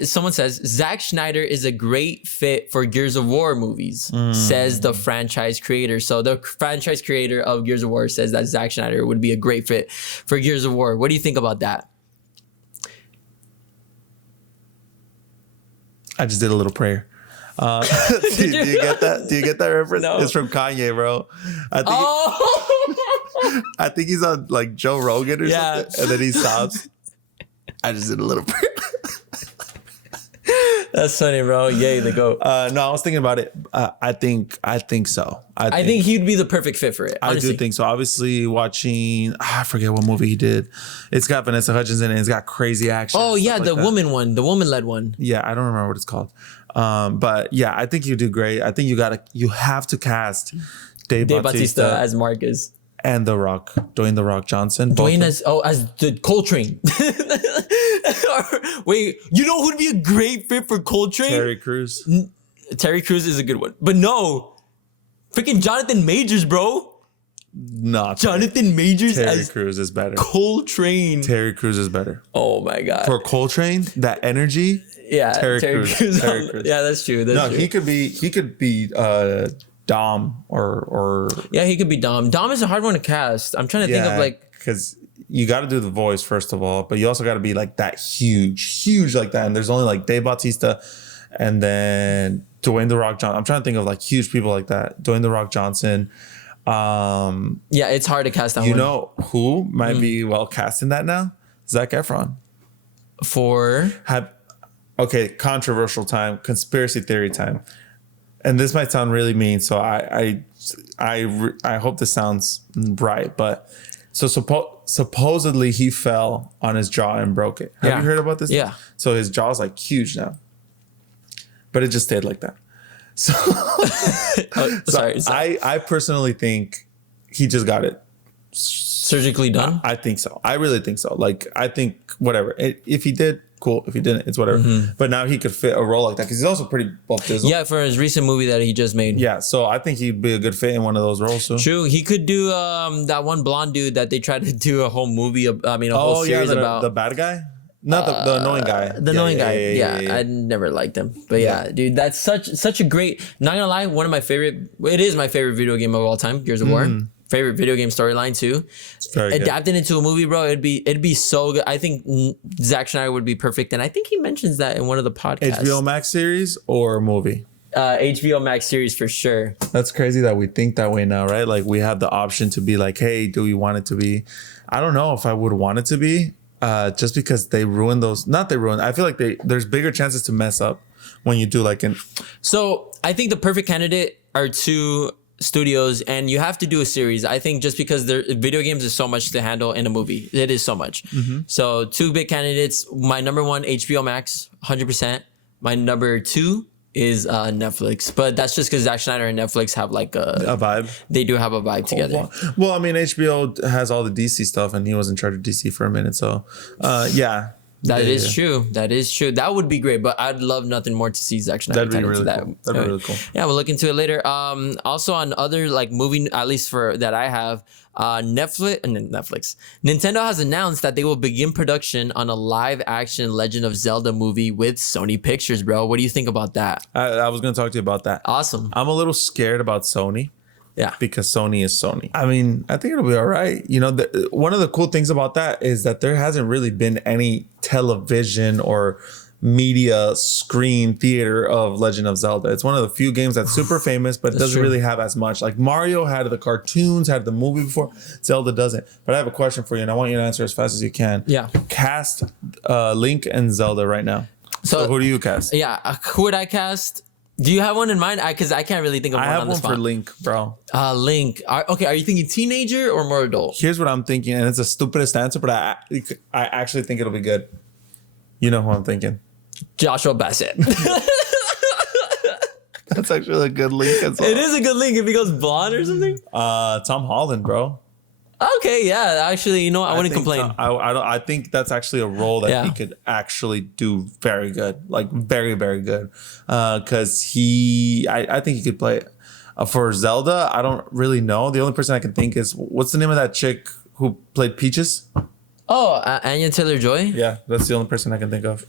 someone says Zack Snyder is a great fit for Gears of War movies, says the franchise creator. So the franchise creator of Gears of War says that Zack Snyder would be a great fit for Gears of War. What do you think about that? I just did a little prayer. Do you get that? Do you get that reference? No. It's from Kanye, bro. I think he's on like Joe Rogan or something, and then he stops. I just did a little prayer. That's funny, bro. Yay, the GOAT. No, I was thinking about it. I think so. I think he'd be the perfect fit for it. Honestly. I do think so. Obviously, watching I forget what movie he did. It's got Vanessa Hudgens in it. It's got crazy action. Oh yeah, the woman one, the woman-led one. Yeah, I don't remember what it's called. But yeah, I think you do great. I think you have to cast Dave Bautista as Marcus. And Dwayne The Rock Johnson. Dwayne as the Coltrane. Wait, you know who'd be a great fit for Coltrane? Terry Crews. Terry Crews is a good one. But no. Freaking Jonathan Majors, bro. Not Jonathan Majors Terry Crews is better. Coltrane. Terry Crews is better. Oh my God. For Coltrane, that energy. Yeah. Terry Crews. Yeah, that's true. He could be Dom or yeah, he could be Dom. Dom is a hard one to cast. I'm trying to think of like, because you got to do the voice first of all, but you also got to be like that huge like that. And there's only like Dave Bautista and then Dwayne The Rock Johnson. I'm trying to think of like huge people like that. Dwayne The Rock Johnson. Yeah, it's hard to cast that one. You know who might be well cast in that now? Zac Efron. Okay, controversial time, conspiracy theory time. And this might sound really mean, so I hope this sounds right, but so supposedly he fell on his jaw and broke it. Have you heard about this? Yeah. So his jaw's like huge now, but it just stayed like that. So, sorry. I personally think he just got it surgically done. I think so. I really think so. Like I think whatever. If he did, cool. If he didn't, it's whatever. But now he could fit a role like that because he's also pretty buff. Yeah, for his recent movie that he just made. Yeah, so I think he'd be a good fit in one of those roles too. True. He could do that one blonde dude that they tried to do a whole movie. Whole series about the bad guy. Not the annoying guy. The annoying guy. Yeah, I never liked him. But yeah, dude, that's such a great. Not gonna lie, one of my favorite. It is my favorite video game of all time. Gears of War. Favorite video game storyline too. Adapted into a movie, bro. It'd be so good. I think Zack Snyder would be perfect, and I think he mentions that in one of the podcasts. HBO Max series or movie? HBO Max series for sure. That's crazy that we think that way now, right? Like we have the option to be like, hey, do we want it to be? I don't know if I would want it to be, just because they ruin those. Not they ruin. I feel like there's bigger chances to mess up when you do like an. So I think the perfect candidate are two studios, and you have to do a series. I think just because video games is so much to handle in a movie. It is so much. So two big candidates. My number one, HBO Max, 100%. My number two is Netflix, but that's just because Zack Snyder and Netflix have like a vibe. They do have a vibe together. Well, I mean, HBO has all the DC stuff, and he was in charge of DC for a minute. So, yeah. That is true. That is true. That would be great, but I'd love nothing more to see Zack Snyder. That'd be really cool. That'd be really cool. Yeah, we'll look into it later. Also on other like movie, at least for that I have, Netflix. Nintendo has announced that they will begin production on a live-action Legend of Zelda movie with Sony Pictures, bro. What do you think about that? I was going to talk to you about that. Awesome. I'm a little scared about Sony. Yeah. Because Sony is Sony. I mean, I think it'll be all right. You know, one of the cool things about that is that there hasn't really been any television or media screen theater of Legend of Zelda. It's one of the few games that's super famous, but it doesn't really have as much. Like Mario had the cartoons, had the movie before. Zelda doesn't. But I have a question for you, and I want you to answer as fast as you can. Yeah. Cast Link and Zelda right now. So who do you cast? Yeah, who would I cast? Do you have one in mind? Because I can't really think of one on the spot. I have one for Link, bro. Link. Okay, are you thinking teenager or more adult? Here's what I'm thinking, and it's the stupidest answer, but I actually think it'll be good. You know who I'm thinking? Joshua Bassett. That's actually a good Link as well. It is a good Link if he goes blonde or something. Tom Holland, bro. Okay, yeah. Actually, you know what? I wouldn't complain. I think that's actually a role that he could actually do very good, like very, very good. Because I think he could play it. For Zelda, I don't really know. The only person I can think is, what's the name of that chick who played Peaches? Oh, Anya Taylor-Joy? Yeah, that's the only person I can think of.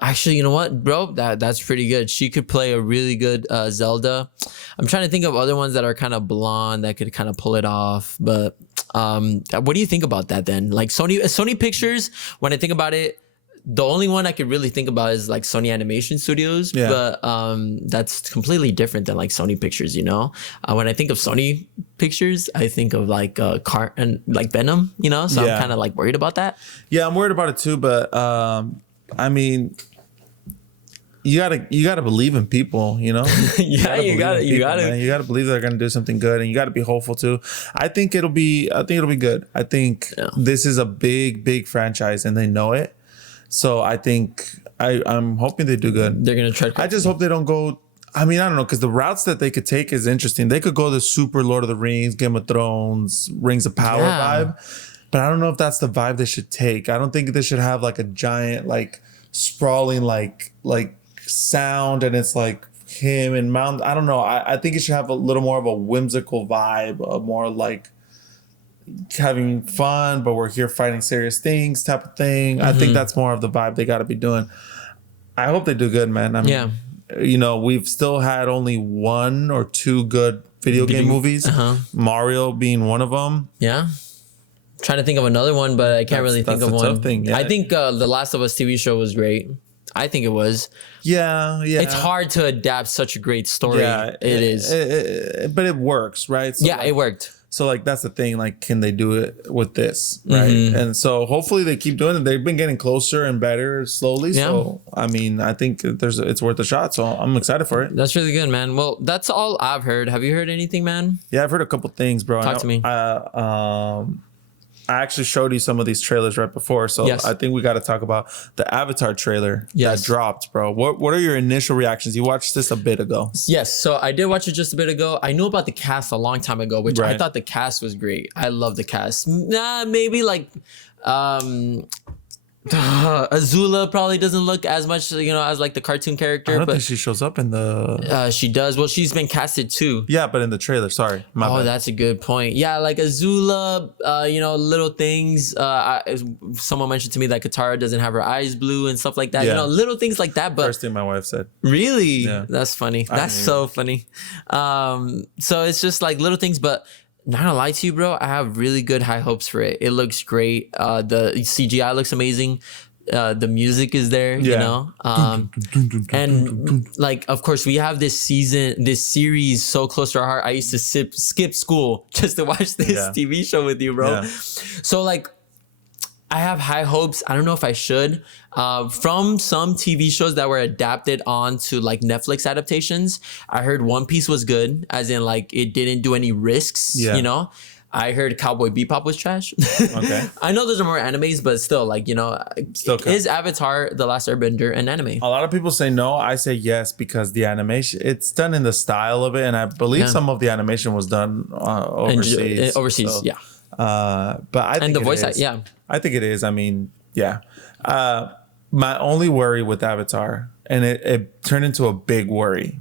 Actually, you know what, bro? That's pretty good. She could play a really good Zelda. I'm trying to think of other ones that are kind of blonde that could kind of pull it off. But what do you think about that then? Like Sony Pictures, when I think about it, the only one I could really think about is like Sony Animation Studios, but that's completely different than like Sony Pictures, you know? When I think of Sony Pictures, I think of like and like Venom, you know? So I'm kind of like worried about that. Yeah, I'm worried about it too, but I mean, you gotta believe in people, you know? You gotta believe they're gonna do something good, and you gotta be hopeful too. I think it'll be good. I think this is a big franchise, and they know it. So I think I'm hoping they do good. They're gonna try. I just hope they don't go. I mean, I don't know, because the routes that they could take is interesting. They could go the super Lord of the Rings, Game of Thrones, Rings of Power vibe, but I don't know if that's the vibe they should take. I don't think they should have like a giant, like sprawling, like sound, and it's like him and Mount. I don't know. I think it should have a little more of a whimsical vibe, a more like having fun, but we're here fighting serious things type of thing. I think that's more of the vibe they got to be doing. I hope they do good, man. I mean, you know, we've still had only 1 or 2 good video game movies. Mario being one of them. Yeah. Trying to think of another one, but I can't really think of one. Thing. Yeah. I think The Last of Us TV show was great. I think it was. Yeah. It's hard to adapt such a great story. Yeah, it is. But it works, right? So it worked. So like that's the thing, like can they do it with this, right? And so hopefully they keep doing it. They've been getting closer and better slowly. Yeah. So I mean, I think it's worth a shot. So I'm excited for it. That's really good, man. Well, that's all I've heard. Have you heard anything, man? Yeah, I've heard a couple things, bro. Talk to me. I actually showed you some of these trailers right before, so I think we got to talk about the Avatar trailer that dropped, bro. What are your initial reactions? You watched this a bit ago. Yes, so I did watch it just a bit ago. I knew about the cast a long time ago, which I thought the cast was great. I love the cast. Maybe like Azula probably doesn't look as much, you know, as like the cartoon character. I don't think she shows up in the. She does. Well, she's been casted too. Yeah, but in the trailer. Sorry, my bad. That's a good point. Yeah, like Azula. You know, little things. Someone mentioned to me that Katara doesn't have her eyes blue and stuff like that. Yeah. You know, little things like that. But first thing my wife said. Really? Yeah. That's funny. That's so funny. So it's just like little things, but. Not gonna lie to you, bro. I have really good high hopes for it. It looks great. The CGI looks amazing. The music is there, you know. And like, of course, we have this series so close to our heart. I used to skip school just to watch this TV show with you, bro. Yeah. So like, I have high hopes. I don't know if I should. From some TV shows that were adapted onto like Netflix adaptations, I heard One Piece was good, as in like it didn't do any risks, you know? I heard Cowboy Bebop was trash. Okay. I know those are more animes, but still, like, you know, is Avatar The Last Airbender an anime? A lot of people say no. I say yes, because the animation, it's done in the style of it. And I believe some of the animation was done overseas. Overseas, yeah. But I think and the voice, I think it is. I mean, yeah. My only worry with Avatar, and it turned into a big worry,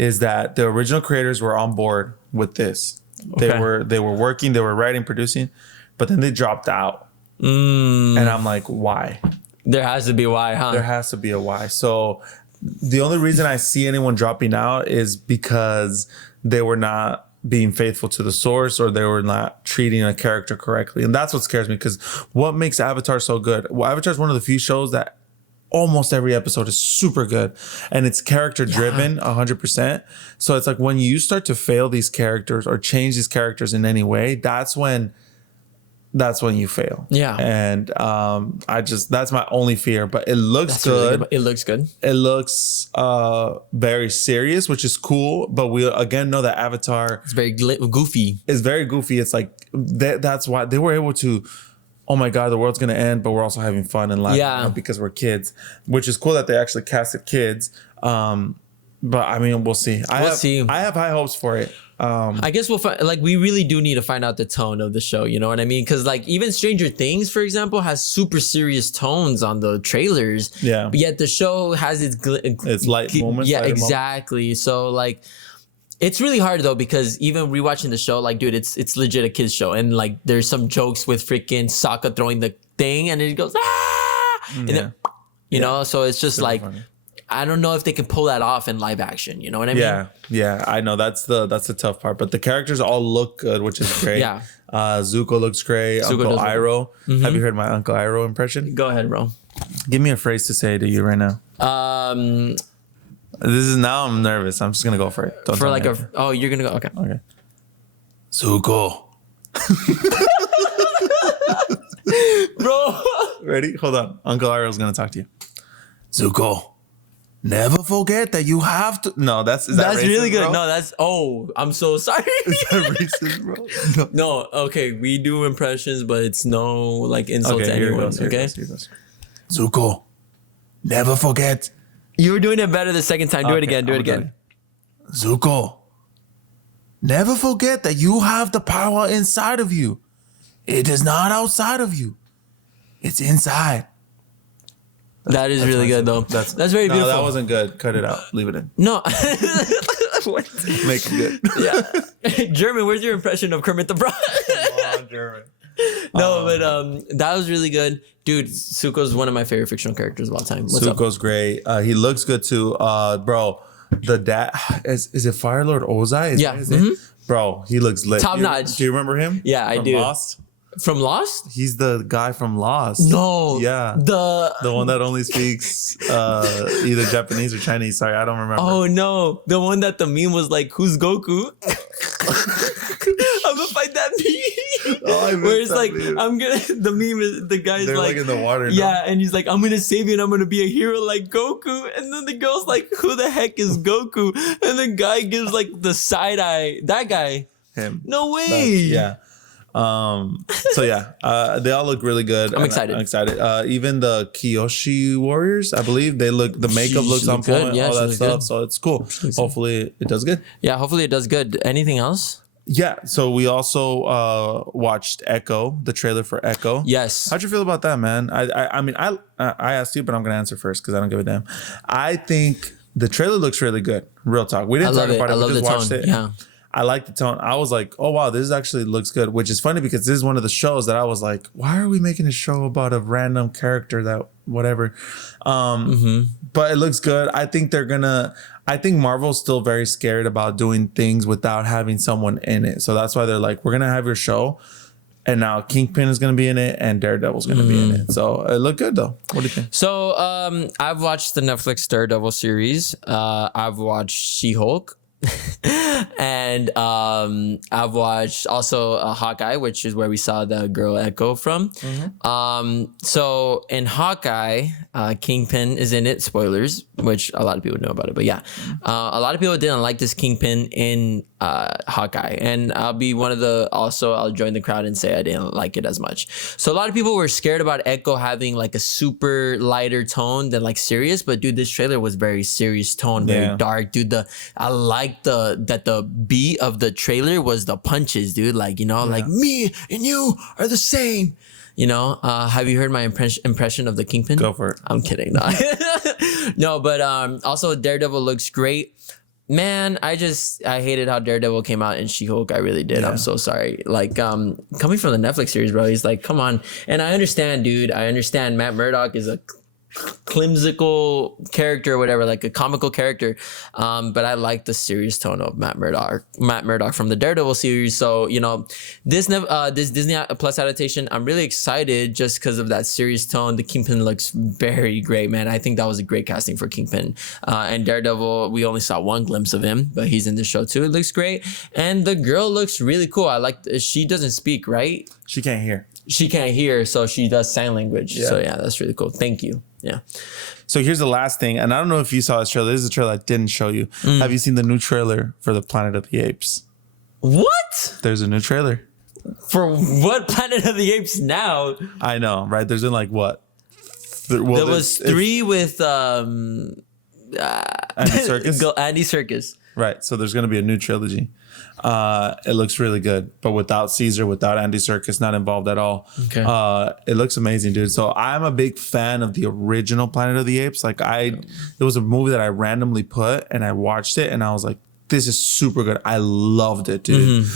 is that the original creators were on board with this. They were working, they were writing, producing, but then they dropped out. And I'm like, why? There has to be why, huh? There has to be a why. So the only reason I see anyone dropping out is because they were not being faithful to the source, or they were not treating a character correctly. And that's what scares me, because what makes Avatar so good? Well, Avatar is one of the few shows that almost every episode is super good, and it's character driven 100%. So it's like when you start to fail these characters or change these characters in any way, that's when you fail. Yeah. And that's my only fear, but it looks good. Really, it looks good. It looks very serious, which is cool. But we again know that Avatar is very goofy. It's very goofy. It's like that's why they were able to, oh my God, the world's going to end, but we're also having fun and laughing because we're kids, which is cool that they actually casted kids. But I mean, we'll see. I have high hopes for it. I guess we'll find, like, we really do need to find out the tone of the show. You know what I mean? Because like even Stranger Things, for example, has super serious tones on the trailers. Yeah. But yet the show has its light moments. Yeah, exactly. So like, it's really hard though, because even rewatching the show, like, dude, it's legit a kid's show, and like there's some jokes with freaking Sokka throwing the thing, and it goes and then, you know, so it's just like. Funny. I don't know if they can pull that off in live action. You know what I mean? Yeah. I know that's the tough part. But the characters all look good, which is great. Zuko looks great. Uncle Iroh. Mm-hmm. Have you heard my Uncle Iroh impression? Go ahead, bro. Give me a phrase to say to you right now. This is now I'm nervous. I'm just gonna go for it. Don't for like you're gonna go. Okay. Zuko. Bro. Ready? Hold on. Uncle Iroh's gonna talk to you. Zuko. Never forget that you have to. No, that's racist, really good. Bro? No, I'm so sorry. Is that racist, bro? No, okay, we do impressions, but it's no like insult to anyone. Here goes. Zuko, never forget. You were doing it better the second time. Do it again. Do it again. Zuko, never forget that you have the power inside of you. It is not outside of you. It's inside. That's really good though. That's very beautiful. No, that wasn't good. Cut it out. Leave it in. No. What? Make it good. Yeah. German, where's your impression of Kermit the Frog? Come on, German. No, but that was really good. Dude, Zuko's one of my favorite fictional characters of all time. What's Zuko's great. He looks good too. Bro, the dad is it Fire Lord Ozai? Yeah. Mm-hmm. Bro, he looks lit. Top notch. Do you remember him? Yeah, I do. Lost? From Lost? He's the guy from Lost. No. Yeah. The one that only speaks either Japanese or Chinese. Sorry, I don't remember. Oh no. The one that the meme was like, who's Goku? I'm gonna fight that meme. Where it's like, the meme is, the guy's they're like in the water. Yeah, and he's like, I'm gonna save you and I'm gonna be a hero like Goku. And then the girl's like, who the heck is Goku? And the guy gives like the side eye. That guy. Him. No way. So yeah, they all look really good. I'm excited. Even the Kyoshi warriors, I believe the makeup looks on point, all that stuff. Good. So it's cool. Hopefully it does good. Yeah, hopefully it does good. Anything else? Yeah, so we also watched Echo, the trailer for Echo. Yes. How'd you feel about that, man? I mean, I asked you, but I'm gonna answer first because I don't give a damn. I think the trailer looks really good. Real talk. We didn't talk about it. We just watched it. Yeah. I like the tone. I was like, oh, wow, this actually looks good, which is funny because this is one of the shows that I was like, why are we making a show about a random character that whatever? But it looks good. I think I think Marvel's still very scared about doing things without having someone in it. So that's why they're like, we're going to have your show. And now Kingpin is going to be in it and Daredevil's going to be in it. So it looked good though. What do you think? So I've watched the Netflix Daredevil series. I've watched She-Hulk. And I've watched also Hawkeye, which is where we saw the girl Echo from. So in Hawkeye, Kingpin is in it. Spoilers, which a lot of people know about it. But yeah, a lot of people didn't like this Kingpin in Hawkeye, and I'll be one of the. Also, I'll join the crowd and say I didn't like it as much. So a lot of people were scared about Echo having like a super lighter tone than like serious. But dude, this trailer was very serious tone, very dark. Dude, I like that the beat of the trailer was the punches, dude. Like, you know, like me and you are the same. You know, have you heard my impression of the Kingpin? Go for it. I'm kidding. No, no, but also Daredevil looks great. Man, I hated how Daredevil came out in She-Hulk. I really did. I'm so sorry. Like, coming from the Netflix series, bro, he's like, come on. And I understand, dude. I understand Matt Murdock is a whimsical character or whatever, like a comical character. But I like the serious tone of Matt Murdock from the Daredevil series. So, you know, this Disney Plus adaptation, I'm really excited just because of that serious tone. The Kingpin looks very great, man. I think that was a great casting for Kingpin. And Daredevil, we only saw one glimpse of him, but he's in the show too. It looks great. And the girl looks really cool. I like, she doesn't speak, right? She can't hear. She can't hear, so she does sign language. Yeah. So yeah, that's really cool. Thank you. Yeah. So here's the last thing, and I don't know if you saw this trailer. This is a trailer I didn't show you. Have you seen the new trailer for the Planet of the Apes? What? There's a new trailer. For what Planet of the Apes now? I know, right? There's been like what? There was 3 with Andy Serkis. Andy Serkis. Right. So there's going to be a new trilogy. It looks really good, but without Caesar, without Andy Serkis, not involved at all. Okay. It looks amazing, dude. So I'm a big fan of the original Planet of the Apes. Like it was a movie that I randomly put and I watched it and I was like, this is super good. I loved it, dude.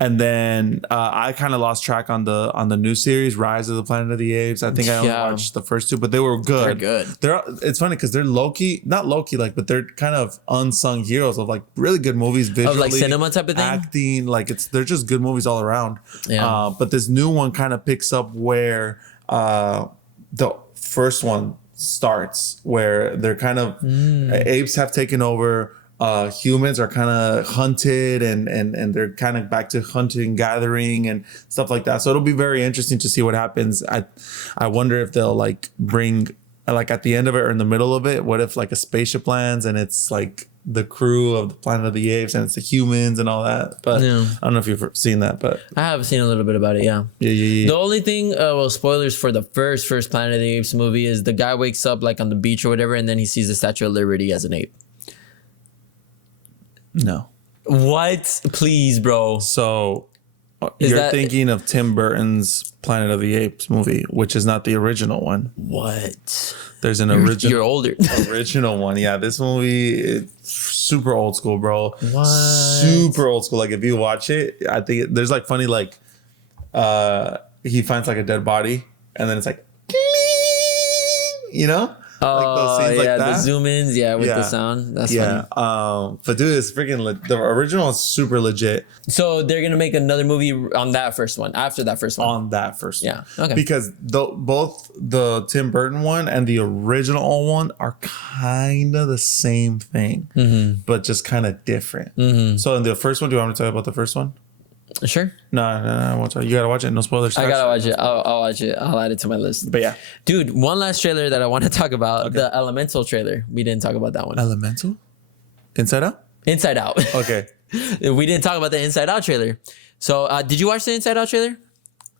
And then I kind of lost track on the new series, Rise of the Planet of the Apes. I think I only watched the first 2, but they were good. They're good. It's funny because they're not Loki, like, but they're kind of unsung heroes of like really good movies, visually, of like cinema type of thing, acting. Like they're just good movies all around. Yeah. But this new one kind of picks up where the first one starts, where they're kind of apes have taken over. Humans are kind of hunted and they're kind of back to hunting, gathering and stuff like that. So it'll be very interesting to see what happens. I wonder if they'll like bring like at the end of it or in the middle of it, what if like a spaceship lands and it's like the crew of the Planet of the Apes and it's the humans and all that. But I don't know if you've seen that, but I have seen a little bit about it. Yeah. The only thing, well, spoilers for the first Planet of the Apes movie is the guy wakes up like on the beach or whatever, and then he sees the Statue of Liberty as an ape. No. What? Please, bro. So you're thinking of Tim Burton's Planet of the Apes movie, which is not the original one. What? There's an original. You're older. Original one. Yeah, this movie is super old school, bro. What? Super old school. Like if you watch it, I think there's like funny like he finds like a dead body and then it's like, you know? Like those scenes like that. The zoom ins, with the sound. That's funny. But dude, it's freaking the original is super legit. So they're gonna make another movie on that first one, after that first one. On that first one. Yeah. Okay. Because both the Tim Burton one and the original one are kind of the same thing, but just kind of different. So in the first one, do you want me to tell you about the first one? Sure. No, I won't tell you. You gotta watch it. No spoilers. I gotta watch it. I'll watch it. I'll add it to my list. But yeah, dude, one last trailer that I want to talk about: the Elemental trailer. We didn't talk about that one. Elemental? Inside Out? Inside Out. Okay. We didn't talk about the Inside Out trailer. So, did you watch the Inside Out trailer?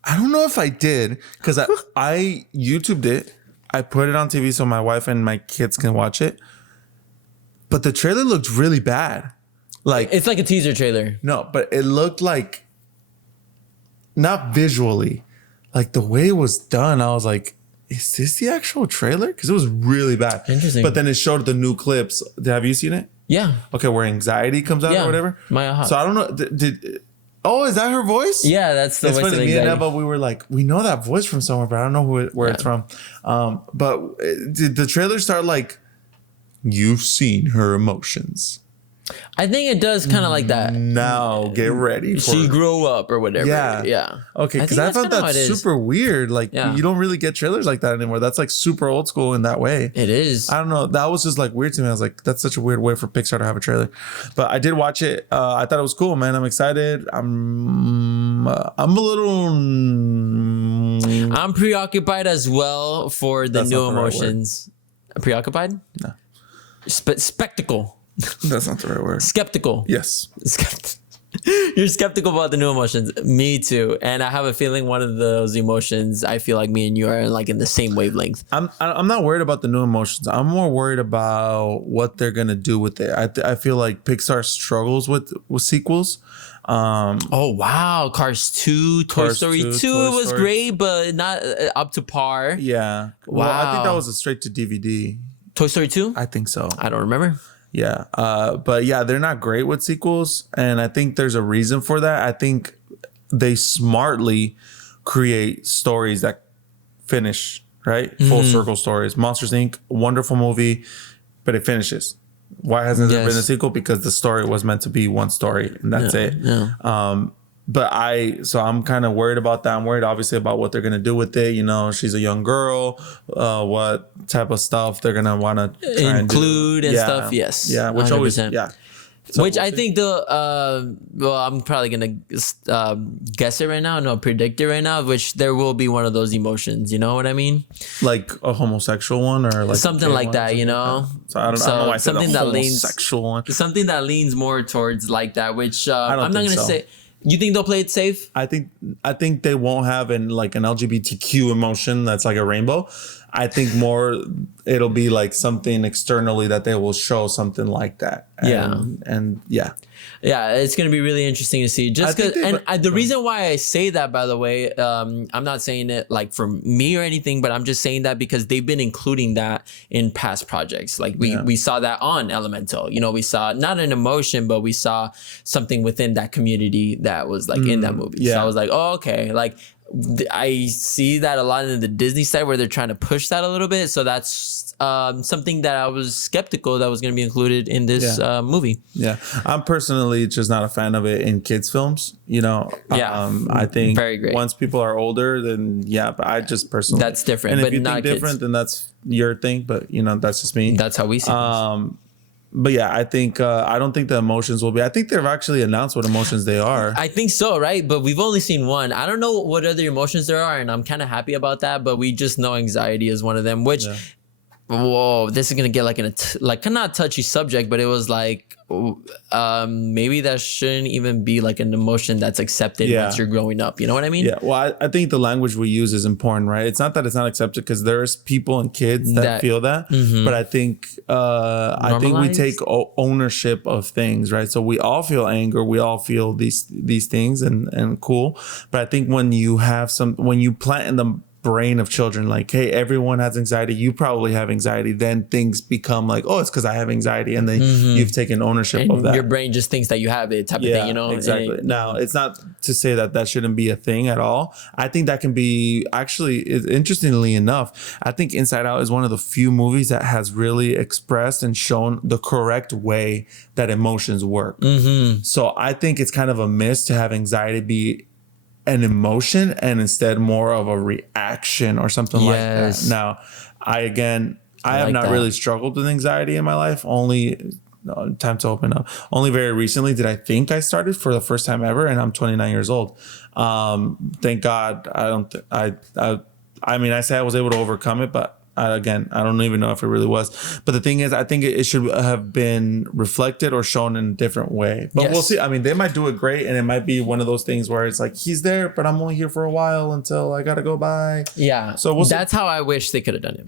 I don't know if I did because I YouTubed it. I put it on TV so my wife and my kids can watch it. But the trailer looked really bad. Like it's like a teaser trailer. No, but it looked like not visually, like the way it was done. I was like, is this the actual trailer? Because it was really bad. Interesting. But then it showed the new clips. Have you seen it? Yeah. Okay, where anxiety comes out or whatever. Maya Hawke. So I don't know. Oh, is that her voice? Yeah, that's the voice funny. of Me anxiety. and Eva, we were like, we know that voice from somewhere, but I don't know where it's from. But did the trailer start like, you've seen her emotions? I think it does kind of like that. Now get ready for she grew up or whatever. Yeah. Okay, because I found that super weird. Like you don't really get trailers like that anymore. That's like super old school in that way. It is. I don't know. That was just like weird to me. I was like, that's such a weird way for Pixar to have a trailer. But I did watch it. I thought it was cool, man. I'm excited. I'm a little. I'm preoccupied as well for the new emotions. Preoccupied? No. Spectacle. That's not the right word. Skeptical. Yes. You're skeptical about the new emotions. Me too. And I have a feeling one of those emotions, I feel like me and you are like in the same wavelength. I'm not worried about the new emotions. I'm more worried about what they're gonna do with it. I feel like Pixar struggles with sequels. Oh wow, Cars 2, Toy Story 2 was great, but not up to par. Yeah. Wow. Well, I think that was a straight to DVD. Toy Story 2? I think so. I don't remember. Yeah. But yeah, they're not great with sequels. And I think there's a reason for that. I think they smartly create stories that finish right? Full circle stories. Monsters Inc. Wonderful movie, but it finishes. Why hasn't there been a sequel? Because the story was meant to be one story, and that's it. Yeah. So I'm kind of worried about that. I'm worried, obviously, about what they're gonna do with it. You know, she's a young girl. What type of stuff they're gonna want to include and stuff. Yes. Yeah. Which 100%. Always. Yeah. So which I think well, I'm probably gonna guess it right now, no, predict it right now. Which there will be one of those emotions. You know what I mean? Like a homosexual one, or like something like that. You know? So I don't know why I said something that homosexual one. Something that leans more towards like that. Which I'm not gonna say. You think they'll play it safe? I think they won't have an LGBTQ emotion that's like a rainbow. I think more it'll be like something externally that they will show something like that. And yeah, it's gonna be really interesting to see. Just because, the reason why I say that, by the way, I'm not saying it like for me or anything, but I'm just saying that because they've been including that in past projects. Like we saw that on Elemental. You know, we saw not an emotion, but we saw something within that community that was like in that movie. So I was like, oh, okay, like. I see that a lot in the Disney side where they're trying to push that a little bit. So that's something that I was skeptical that was going to be included in this movie. Yeah. I'm personally just not a fan of it in kids films, you know. I think very great. Once people are older, then but I just personally. That's different. And but if you think different, then that's your thing. But, you know, that's just me. That's how we see it. But yeah, I think I don't think the emotions will be. I think they've actually announced what emotions they are. I think so, right? But we've only seen one. I don't know what other emotions there are, and I'm kind of happy about that. But we just know anxiety is one of them. Which, whoa, this is gonna get like like not touchy subject, but it was like maybe that shouldn't even be like an emotion that's accepted once you're growing up. You know what I mean? Yeah. Well, I think the language we use is important, right? It's not that it's not accepted because there's people and kids that feel that, but I think we take ownership of things, right? So we all feel anger, we all feel these things, and cool. But I think when you plant in the brain of children like, hey, everyone has anxiety, you probably have anxiety, then things become like, oh, it's because I have anxiety, and then you've taken ownership of that. Your brain just thinks that you have it, type of thing, you know. Exactly. Now, it's not to say that shouldn't be a thing at all. I think that can be actually, interestingly enough, I think Inside Out is one of the few movies that has really expressed and shown the correct way that emotions work. So I think it's kind of a miss to have anxiety be an emotion and instead more of a reaction or something like that. Now, I have not really struggled with anxiety in my life. Only time to open up. Only very recently did I think I started for the first time ever, and I'm 29 years old. Thank God. I mean, I say I was able to overcome it, but I don't even know if it really was. But the thing is, I think it should have been reflected or shown in a different way. But we'll see. I mean, they might do it great, and it might be one of those things where it's like, he's there, but I'm only here for a while until I got to go by. Yeah. So that's how I wish they could have done it.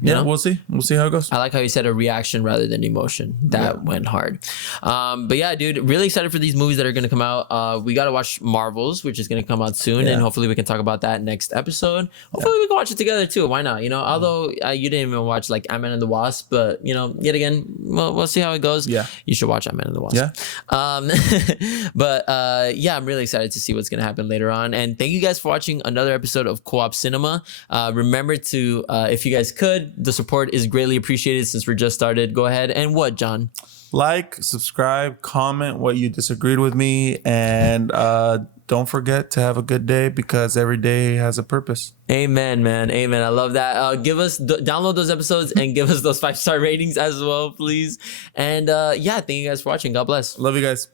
Yeah. We'll see. We'll see how it goes. I like how you said a reaction rather than emotion. That went hard. But yeah, dude, really excited for these movies that are going to come out. We got to watch Marvels, which is going to come out soon. And hopefully we can talk about that next episode. Hopefully we can watch it together too. Why not? You know, although you didn't even watch like Ant-Man and the Wasp, but you know, yet again, we'll see how it goes. Yeah, you should watch Ant-Man and the Wasp. Yeah. I'm really excited to see what's gonna happen later on. And thank you guys for watching another episode of Co-op Cinema. Remember to, if you guys could, the support is greatly appreciated since we're just started. Go ahead and what, Jhon? Like, subscribe, comment what you disagreed with me, and don't forget to have a good day because every day has a purpose. Amen, man. Amen. I love that. Download those episodes and give us those 5-star ratings as well, please. And thank you guys for watching. God bless. Love you guys.